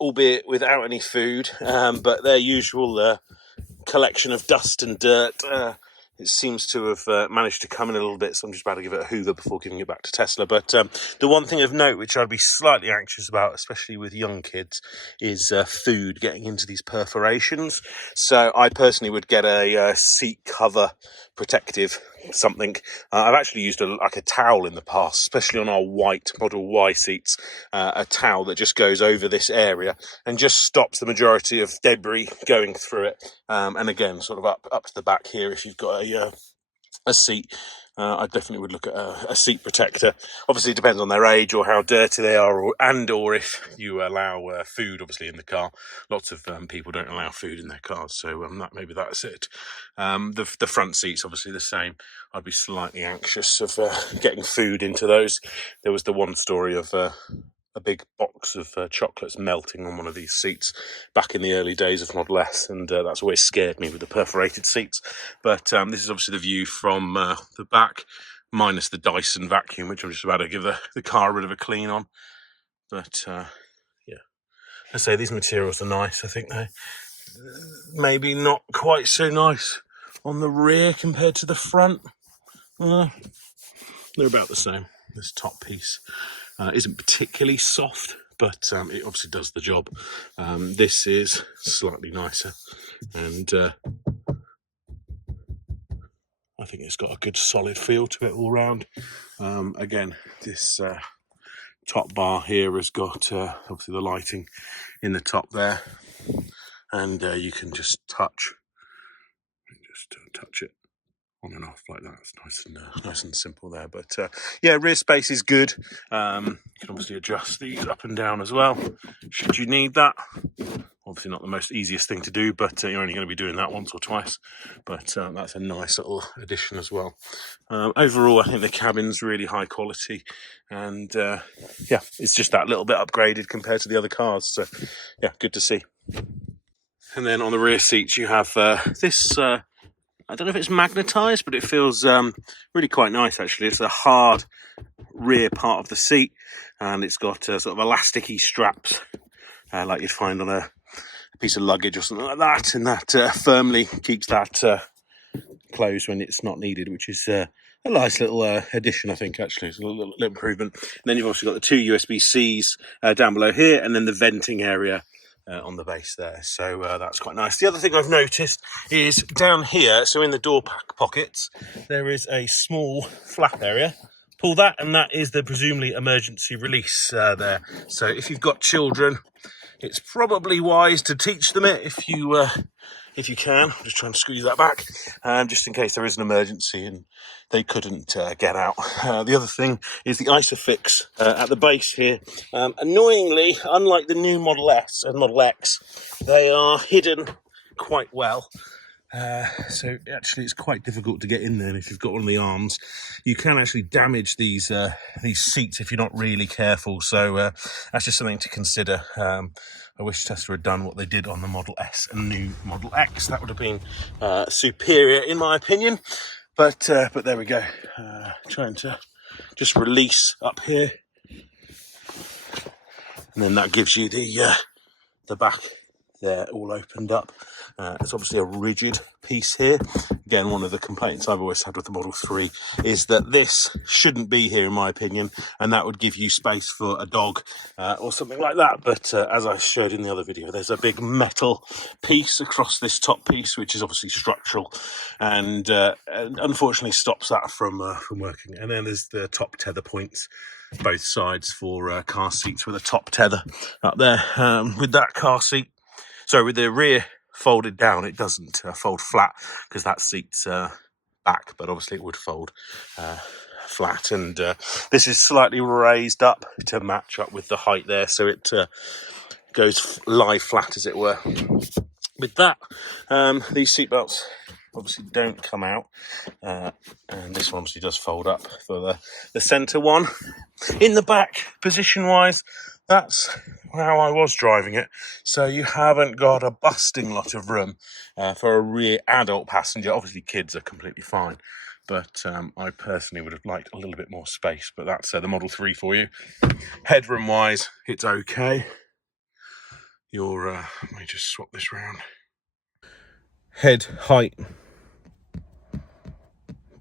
albeit without any food, but their usual collection of dust and dirt. It seems to have managed to come in a little bit, so I'm just about to give it a hoover before giving it back to Tesla. But the one thing of note, which I'd be slightly anxious about, especially with young kids, is food getting into these perforations. So I personally would get a seat cover protective something. I've actually used a towel in the past, especially on our white Model Y seats, a towel that just goes over this area and just stops the majority of debris going through it. And again, sort of up to the back here, if you've got a seat, I definitely would look at a seat protector. Obviously, it depends on their age or how dirty they are, or if you allow food, obviously, in the car. Lots of people don't allow food in their cars, so maybe that's it. The front seats, obviously, the same. I'd be slightly anxious of getting food into those. There was the one story of a big box of chocolates melting on one of these seats back in the early days of Model S, and that's always scared me with the perforated seats. But this is obviously the view from the back, minus the Dyson vacuum, which I'm just about to give the car a bit of a clean on. But yeah, I say these materials are nice. I think they maybe not quite so nice on the rear compared to the front. They're about the same. This top piece isn't particularly soft, but it obviously does the job. This is slightly nicer, and I think it's got a good solid feel to it all round. Again, this top bar here has got obviously the lighting in the top there, and you can just touch it on and off like that. It's nice and simple there. But yeah, rear space is good. You can obviously adjust these up and down as well, should you need that. Obviously not the most easiest thing to do, but you're only going to be doing that once or twice. But that's a nice little addition as well. Overall, I think the cabin's really high quality, and yeah, it's just that little bit upgraded compared to the other cars. So yeah, good to see. And then on the rear seats, you have this. I don't know if it's magnetised, but it feels really quite nice, actually. It's a hard rear part of the seat, and it's got sort of elasticy straps, like you'd find on a piece of luggage or something like that, and that firmly keeps that closed when it's not needed, which is a nice little addition, I think, actually. It's a little improvement. And then you've also got the 2 USB-Cs down below here, and then the venting area on the base there, so that's quite nice. The other thing I've noticed is down here, so in the door pockets, there is a small flap area. Pull that, and that is the presumably emergency release there. So if you've got children, it's probably wise to teach them it if you can. I'm just trying to screw that back, just in case there is an emergency and they couldn't get out. The other thing is the ISOFIX at the base here. Annoyingly, unlike the new Model S and Model X, they are hidden quite well. So actually it's quite difficult to get in there, and if you've got one of the arms you can actually damage these seats if you're not really careful. So that's just something to consider. I wish Tesla had done what they did on the Model S and new Model X. That would have been superior in my opinion, but there we go. Trying to just release up here, and then that gives you the back there all opened up. It's obviously a rigid piece here. Again, one of the complaints I've always had with the Model 3 is that this shouldn't be here in my opinion, and that would give you space for a dog or something like that. But as I showed in the other video, there's a big metal piece across this top piece which is obviously structural, and unfortunately stops that from working. And then there's the top tether points both sides for car seats with a top tether up there. With that car seat, so with the rear folded down, it doesn't fold flat because that seat's back, but obviously it would fold flat. And this is slightly raised up to match up with the height there, so it goes lie flat, as it were. With that, these seat belts obviously don't come out, and this one obviously does fold up for the centre one. In the back, position wise, that's how I was driving it, so you haven't got a busting lot of room for a rear adult passenger. Obviously kids are completely fine, but I personally would have liked a little bit more space. But that's the Model 3 for you. Headroom wise, it's okay. Let me just swap this round. Head height,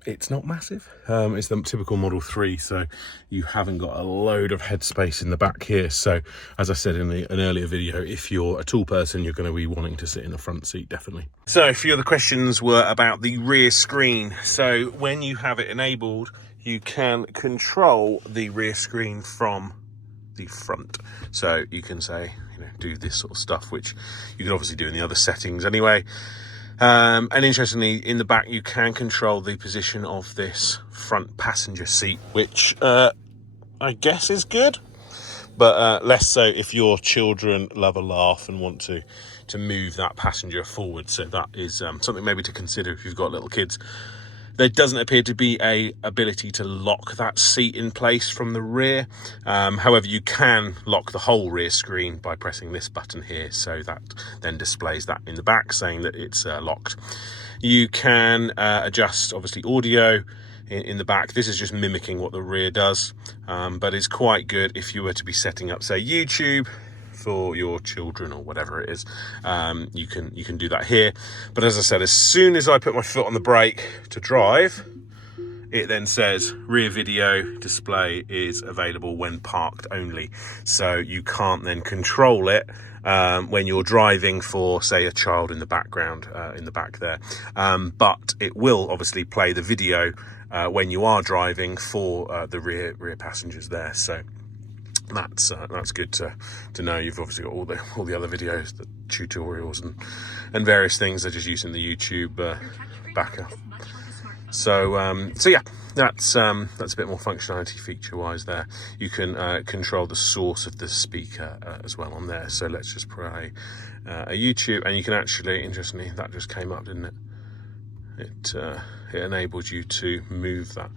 it's not massive. It's the typical Model 3, so you haven't got a load of headspace in the back here. So as I said in an earlier video, if you're a tall person, you're going to be wanting to sit in the front seat, definitely. So a few of the questions were about the rear screen. So when you have it enabled, you can control the rear screen from the front. So you can say, do this sort of stuff, which you can obviously do in the other settings anyway. And interestingly, in the back you can control the position of this front passenger seat, which I guess is good, but less so if your children love a laugh and want to move that passenger forward. So that is something maybe to consider if you've got little kids. There doesn't appear to be a ability to lock that seat in place from the rear. However, you can lock the whole rear screen by pressing this button here. So that then displays that in the back saying that it's locked. You can adjust, obviously, audio in the back. This is just mimicking what the rear does, but it's quite good if you were to be setting up, say, YouTube for your children or whatever it is. You can do that here. But as I said, as soon as I put my foot on the brake to drive, it then says rear video display is available when parked only. So you can't then control it when you're driving for, say, a child in the background, in the back there. But it will obviously play the video when you are driving for the rear passengers there. So that's good to know. You've obviously got all the other videos, the tutorials and various things. They're just using the YouTube backer. So yeah, that's a bit more functionality feature wise there. You can control the source of the speaker as well on there. So let's just play a YouTube, and you can actually, interestingly, that just came up, didn't it? It enabled you to move that.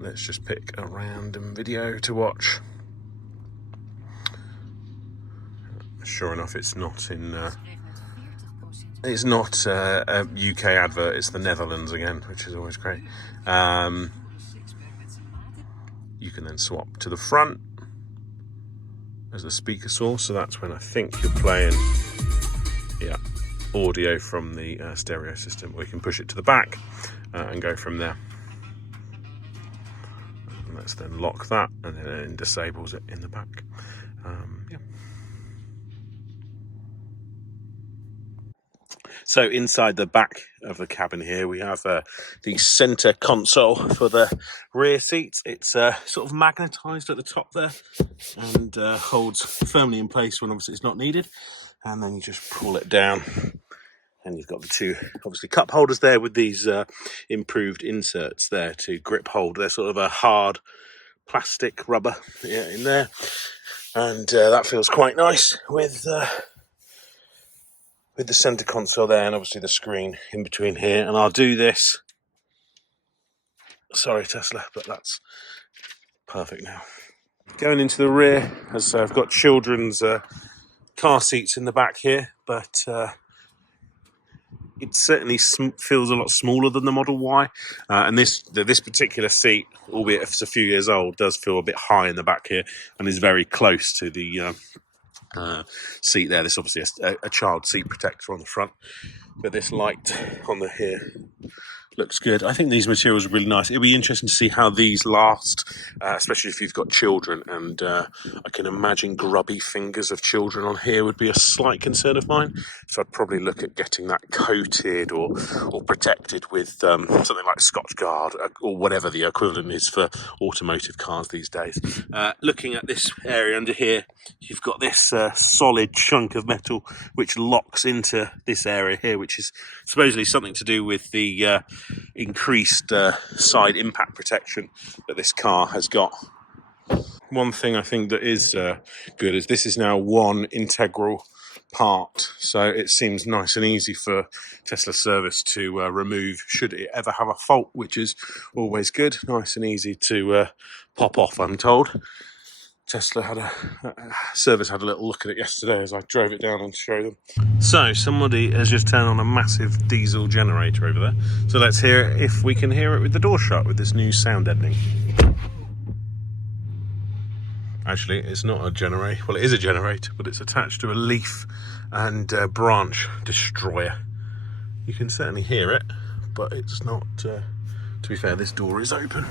Let's just pick a random video to watch. Sure enough, it's not in it's not a UK advert, it's the Netherlands again, which is always great. You can then swap to the front as the speaker source, so that's when I think you're playing audio from the stereo system. We can push it to the back and go from there. And let's then lock that, and then it disables it in the back. So inside the back of the cabin here, we have the centre console for the rear seats. It's sort of magnetised at the top there, and holds firmly in place when obviously it's not needed. And then you just pull it down, and you've got the two, obviously, cup holders there with these improved inserts there to grip hold. They're sort of a hard plastic rubber in there, and that feels quite nice with with the centre console there, and obviously the screen in between here. And I'll do this. Sorry, Tesla, but that's perfect now. Going into the rear, as I've got children's car seats in the back here, but it certainly feels a lot smaller than the Model Y. And this particular seat, albeit if it's a few years old, does feel a bit high in the back here and is very close to the seat there. This is obviously a child seat protector on the front, but this light on the here looks good. I think these materials are really nice. It'll be interesting to see how these last, especially if you've got children. And I can imagine grubby fingers of children on here would be a slight concern of mine. So I'd probably look at getting that coated or protected with something like Scotchguard or whatever the equivalent is for automotive cars these days. Looking at this area under here, you've got this solid chunk of metal which locks into this area here, which is supposedly something to do with the increased side impact protection that this car has got. One thing I think that is good is this is now one integral part, so it seems nice and easy for Tesla service to remove should it ever have a fault, which is always good. Nice and easy to pop off, I'm told. Tesla service had a little look at it yesterday as I drove it down and showed them. So somebody has just turned on a massive diesel generator over there. So let's hear it, if we can hear it with the door shut, with this new sound deadening. Actually, it's not a generator. Well, it is a generator, but it's attached to a leaf and branch destroyer. You can certainly hear it, but it's not. To be fair, this door is open.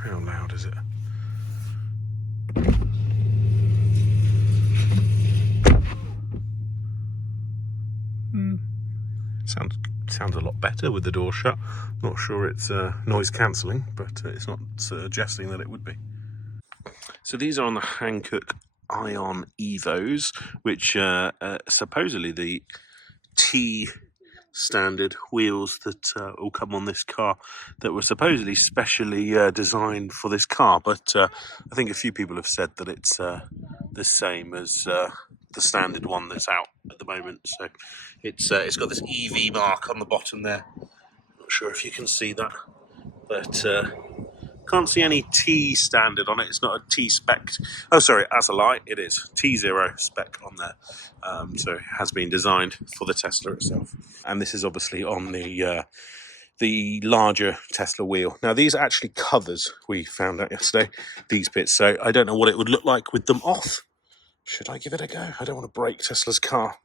How loud is it? Sounds a lot better with the door shut. Not sure it's noise cancelling, but it's not suggesting that it would be. So these are on the Hankook Ion Evos, which supposedly the T standard wheels that will come on this car that were supposedly specially designed for this car, but I think a few people have said that it's the same as the standard one that's out at the moment. So it's got this EV mark on the bottom there. Not sure if you can see that, but can't see any T standard on it. It's not a T spec. Oh, sorry, that's a lie. It is T0 spec on there. So it has been designed for the Tesla itself. And this is obviously on the larger Tesla wheel. Now, these are actually covers, we found out yesterday, these bits. So I don't know what it would look like with them off. Should I give it a go? I don't want to break Tesla's car,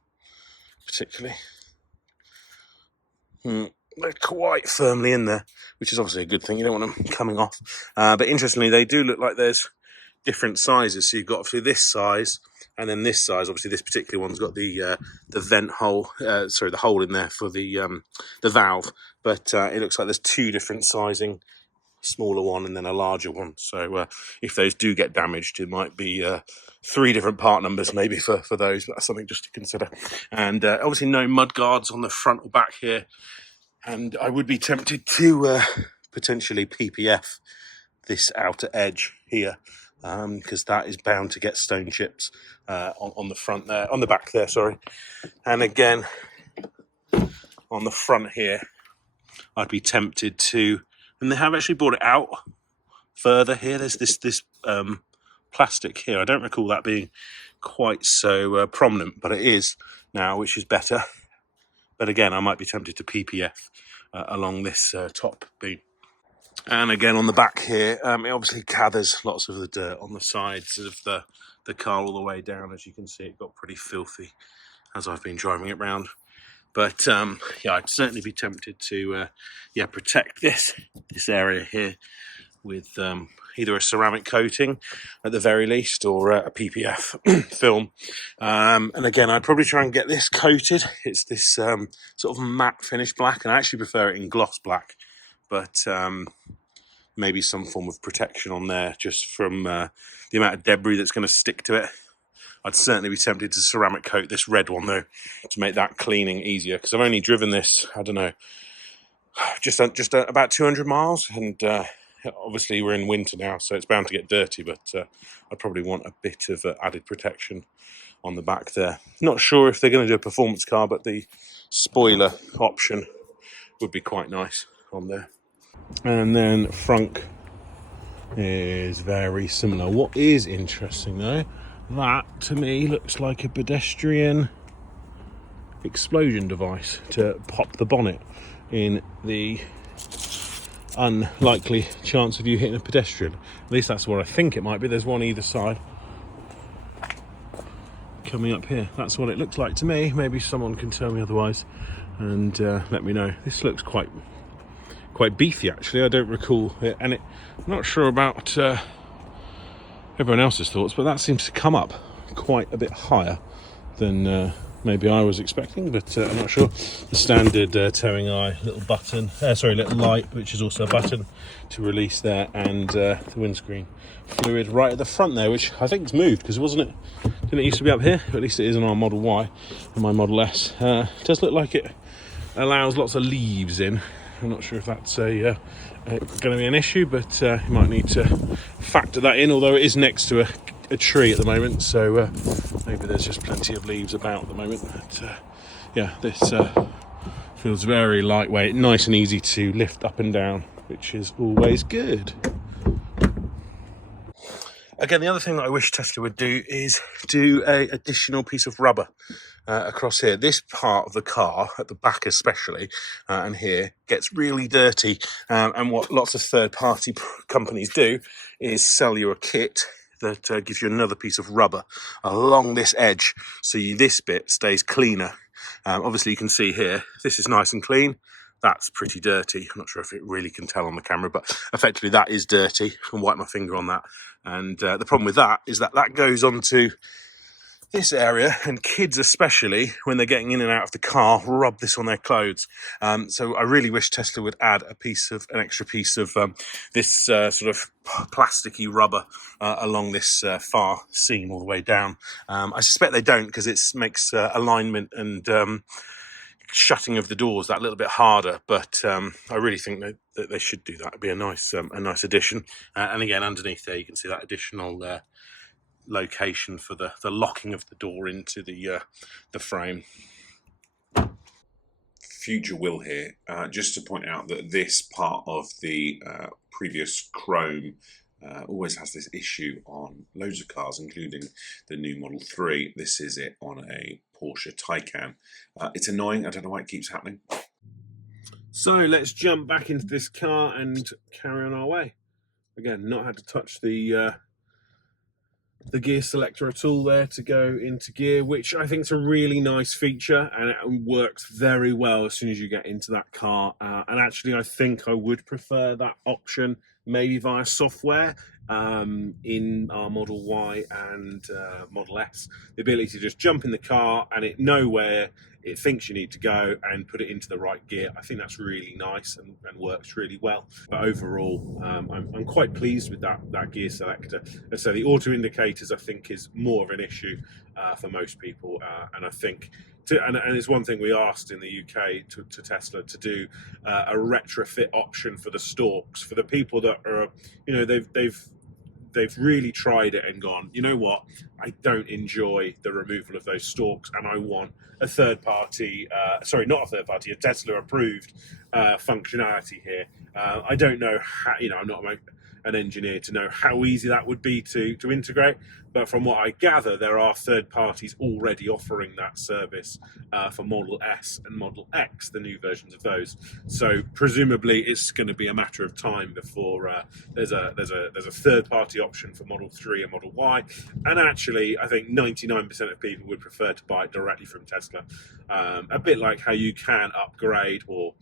particularly. They're quite firmly in there, which is obviously a good thing. You don't want them coming off. But interestingly, they do look like there's different sizes. So you've got obviously this size and then this size. Obviously, this particular one's got the vent hole, the hole in there for the valve. But it looks like there's two different sizing, smaller one and then a larger one. So if those do get damaged, it might be 3 different part numbers maybe for those. But that's something just to consider. And obviously no mud guards on the front or back here. And I would be tempted to potentially PPF this outer edge here, because that is bound to get stone chips on the front there, on the back there, sorry. And again, on the front here, I'd be tempted to, and they have actually brought it out further here. There's this plastic here. I don't recall that being quite so prominent, but it is now, which is better. But again, I might be tempted to PPF along this top beam. And again, on the back here, it obviously gathers lots of the dirt on the sides of the car all the way down. As you can see, it got pretty filthy as I've been driving it round. But yeah, I'd certainly be tempted to protect this area here with either a ceramic coating at the very least, or a PPF film. And again, I'd probably try and get this coated. It's this sort of matte finish black, and I actually prefer it in gloss black, but maybe some form of protection on there just from the amount of debris that's going to stick to it. I'd certainly be tempted to ceramic coat this red one though, to make that cleaning easier, because I've only driven this, I don't know, just about 200 miles, and obviously we're in winter now, so it's bound to get dirty, but I'd probably want a bit of added protection on the back there. Not sure if they're going to do a performance car, but the spoiler option would be quite nice on there. And then Frunk is very similar. What is interesting though, that to me looks like a pedestrian explosion device to pop the bonnet in the unlikely chance of you hitting a pedestrian. At least that's what I think it might be. There's one either side coming up here. That's what it looks like to me. Maybe someone can tell me otherwise and let me know. This looks quite beefy actually. I don't recall it, and I'm not sure about everyone else's thoughts, but that seems to come up quite a bit higher than maybe I was expecting, but I'm not sure. The standard towing eye little button, little light, which is also a button to release there, and the windscreen fluid right at the front there, which I think is moved because didn't it used to be up here? At least it is on our Model Y and my Model S. It does look like it allows lots of leaves in. I'm not sure if that's going to be an issue, but you might need to factor that in, although it is next to a tree at the moment, so maybe there's just plenty of leaves about at the moment. But yeah, this feels very lightweight, nice and easy to lift up and down, which is always good. Again, the other thing that I wish Tesla would do is do a additional piece of rubber across here. This part of the car, at the back especially, and here, gets really dirty. And what lots of third-party companies do is sell you a kit that gives you another piece of rubber along this edge, so this bit stays cleaner. Obviously, you can see here, this is nice and clean. That's pretty dirty. I'm not sure if it really can tell on the camera, but effectively that is dirty. I can wipe my finger on that. And the problem with that is that goes onto this area, and kids especially, when they're getting in and out of the car, rub this on their clothes. So I really wish Tesla would add an extra piece of this sort of plasticky rubber along this far seam all the way down. I suspect they don't, because it makes alignment and shutting of the doors that little bit harder, but I really think that they should do that. It'd be a nice addition. And again, underneath there you can see that additional location for the locking of the door into the frame. Future Will here, just to point out that this part of the previous chrome always has this issue on loads of cars, including the new Model 3. This is it on a Porsche Taycan. It's annoying. I don't know why it keeps happening. So let's jump back into this car and carry on our way. Again, not had to touch the gear selector at all there to go into gear, which I think is a really nice feature, and it works very well as soon as you get into that car. And actually, I think I would prefer that option maybe via software in our Model Y and Model S. The ability to just jump in the car and it know where it thinks you need to go and put it into the right gear. I think that's really nice and works really well. But overall, I'm quite pleased with that gear selector. And so the auto indicators, I think, is more of an issue for most people. And I think, and it's one thing we asked in the UK to Tesla to do a retrofit option for the stalks, for the people that are, they've really tried it and gone, you know what, I don't enjoy the removal of those stalks, and I want a a Tesla approved functionality here. I don't know how, I'm not an engineer to know how easy that would be to integrate, but from what I gather, there are third parties already offering that service for Model S and Model X, the new versions of those. So presumably it's going to be a matter of time before there's a third party option for Model 3 and Model Y. And actually, I think 99% of people would prefer to buy it directly from Tesla. A bit like how you can upgrade or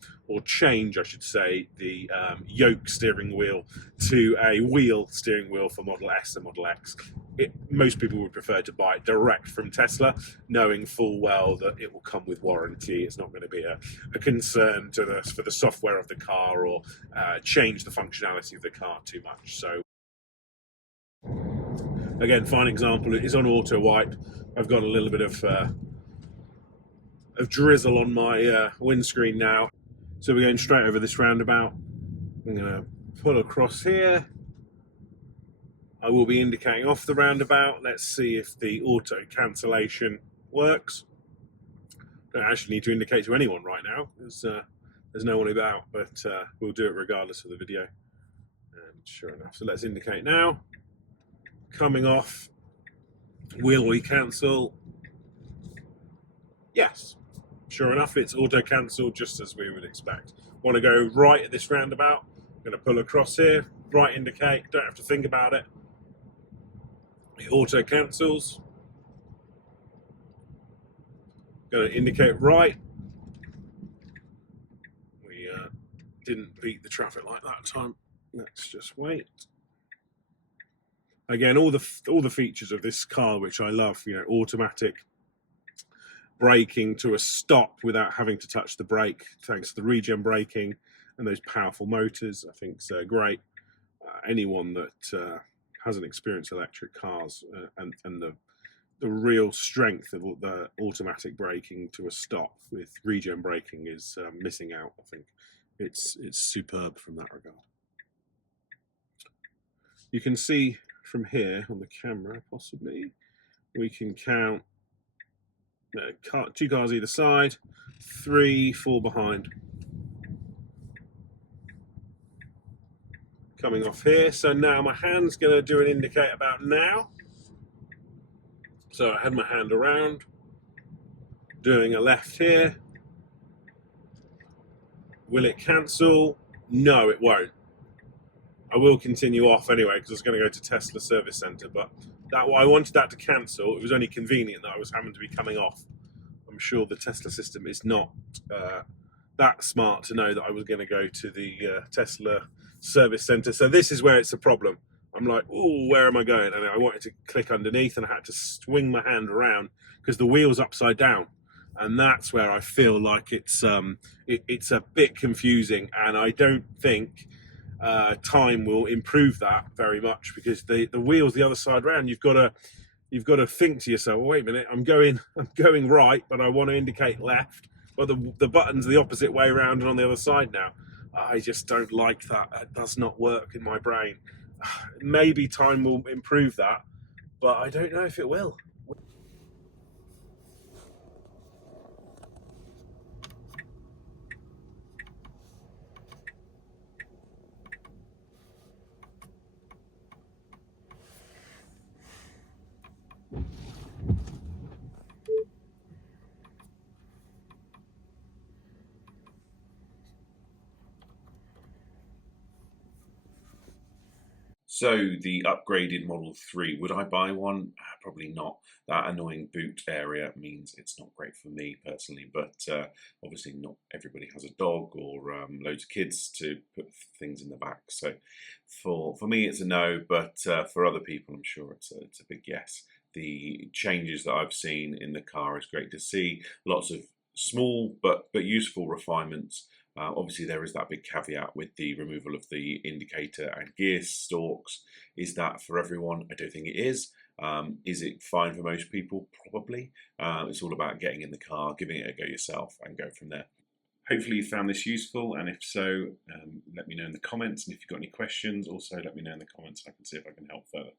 change, I should say, the yoke steering wheel to a wheel steering wheel for Model S and Model X. Most people would prefer to buy it direct from Tesla, knowing full well that it will come with warranty. It's not going to be a concern for the software of the car or change the functionality of the car too much. So again, fine example is on auto wipe. I've got a little bit of drizzle on my windscreen now. So we're going straight over this roundabout. I'm going to pull across here. I will be indicating off the roundabout. Let's see if the auto cancellation works. Don't actually need to indicate to anyone right now. There's no one about, but we'll do it regardless of the video. And sure enough, so let's indicate now. Coming off. Will we cancel? Yes. Sure enough, it's auto cancel just as we would expect. Want to go right at this roundabout. I'm going to pull across here. Right indicate. Don't have to think about it. It auto cancels. Going to indicate right. We didn't beat the traffic light that time. Let's just wait. Again, all the features of this car, which I love, you know, automatic braking to a stop without having to touch the brake, thanks to the regen braking and those powerful motors, I think is great. Anyone that hasn't experienced electric cars and the real strength of the automatic braking to a stop with regen braking is missing out. I think it's superb from that regard. You can see from here on the camera, possibly, we can count 2 cars either side, 3, 4 behind. Coming off here, so now my hand's going to do an indicate about now. So I had my hand around, doing a left here. Will it cancel? No, it won't. I will continue off anyway because I was going to go to Tesla service centre, but I wanted that to cancel. It was only convenient that I was having to be coming off. I'm sure the Tesla system is not that smart to know that I was going to go to the Tesla service centre. So this is where it's a problem. I'm like, oh, where am I going? And I wanted to click underneath and I had to swing my hand around because the wheel's upside down. And that's where I feel like it's a bit confusing, and I don't think time will improve that very much because the wheel's the other side round. You've got to think to yourself, well, wait a minute, I'm going right, but I want to indicate left, but the button's the opposite way around and on the other side now. I just don't like that. It does not work in my brain. Maybe time will improve that, but I don't know if it will. So the upgraded Model 3, would I buy one? Probably not. That annoying boot area means it's not great for me personally, but obviously not everybody has a dog or loads of kids to put things in the back. So for me it's a no, but for other people I'm sure it's a big yes. The changes that I've seen in the car is great to see. Lots of small but useful refinements. Obviously, there is that big caveat with the removal of the indicator and gear stalks. Is that for everyone? I don't think it is. Is it fine for most people? Probably. It's all about getting in the car, giving it a go yourself, and go from there. Hopefully you found this useful, and if so, let me know in the comments. And if you've got any questions, also let me know in the comments. I can see if I can help further.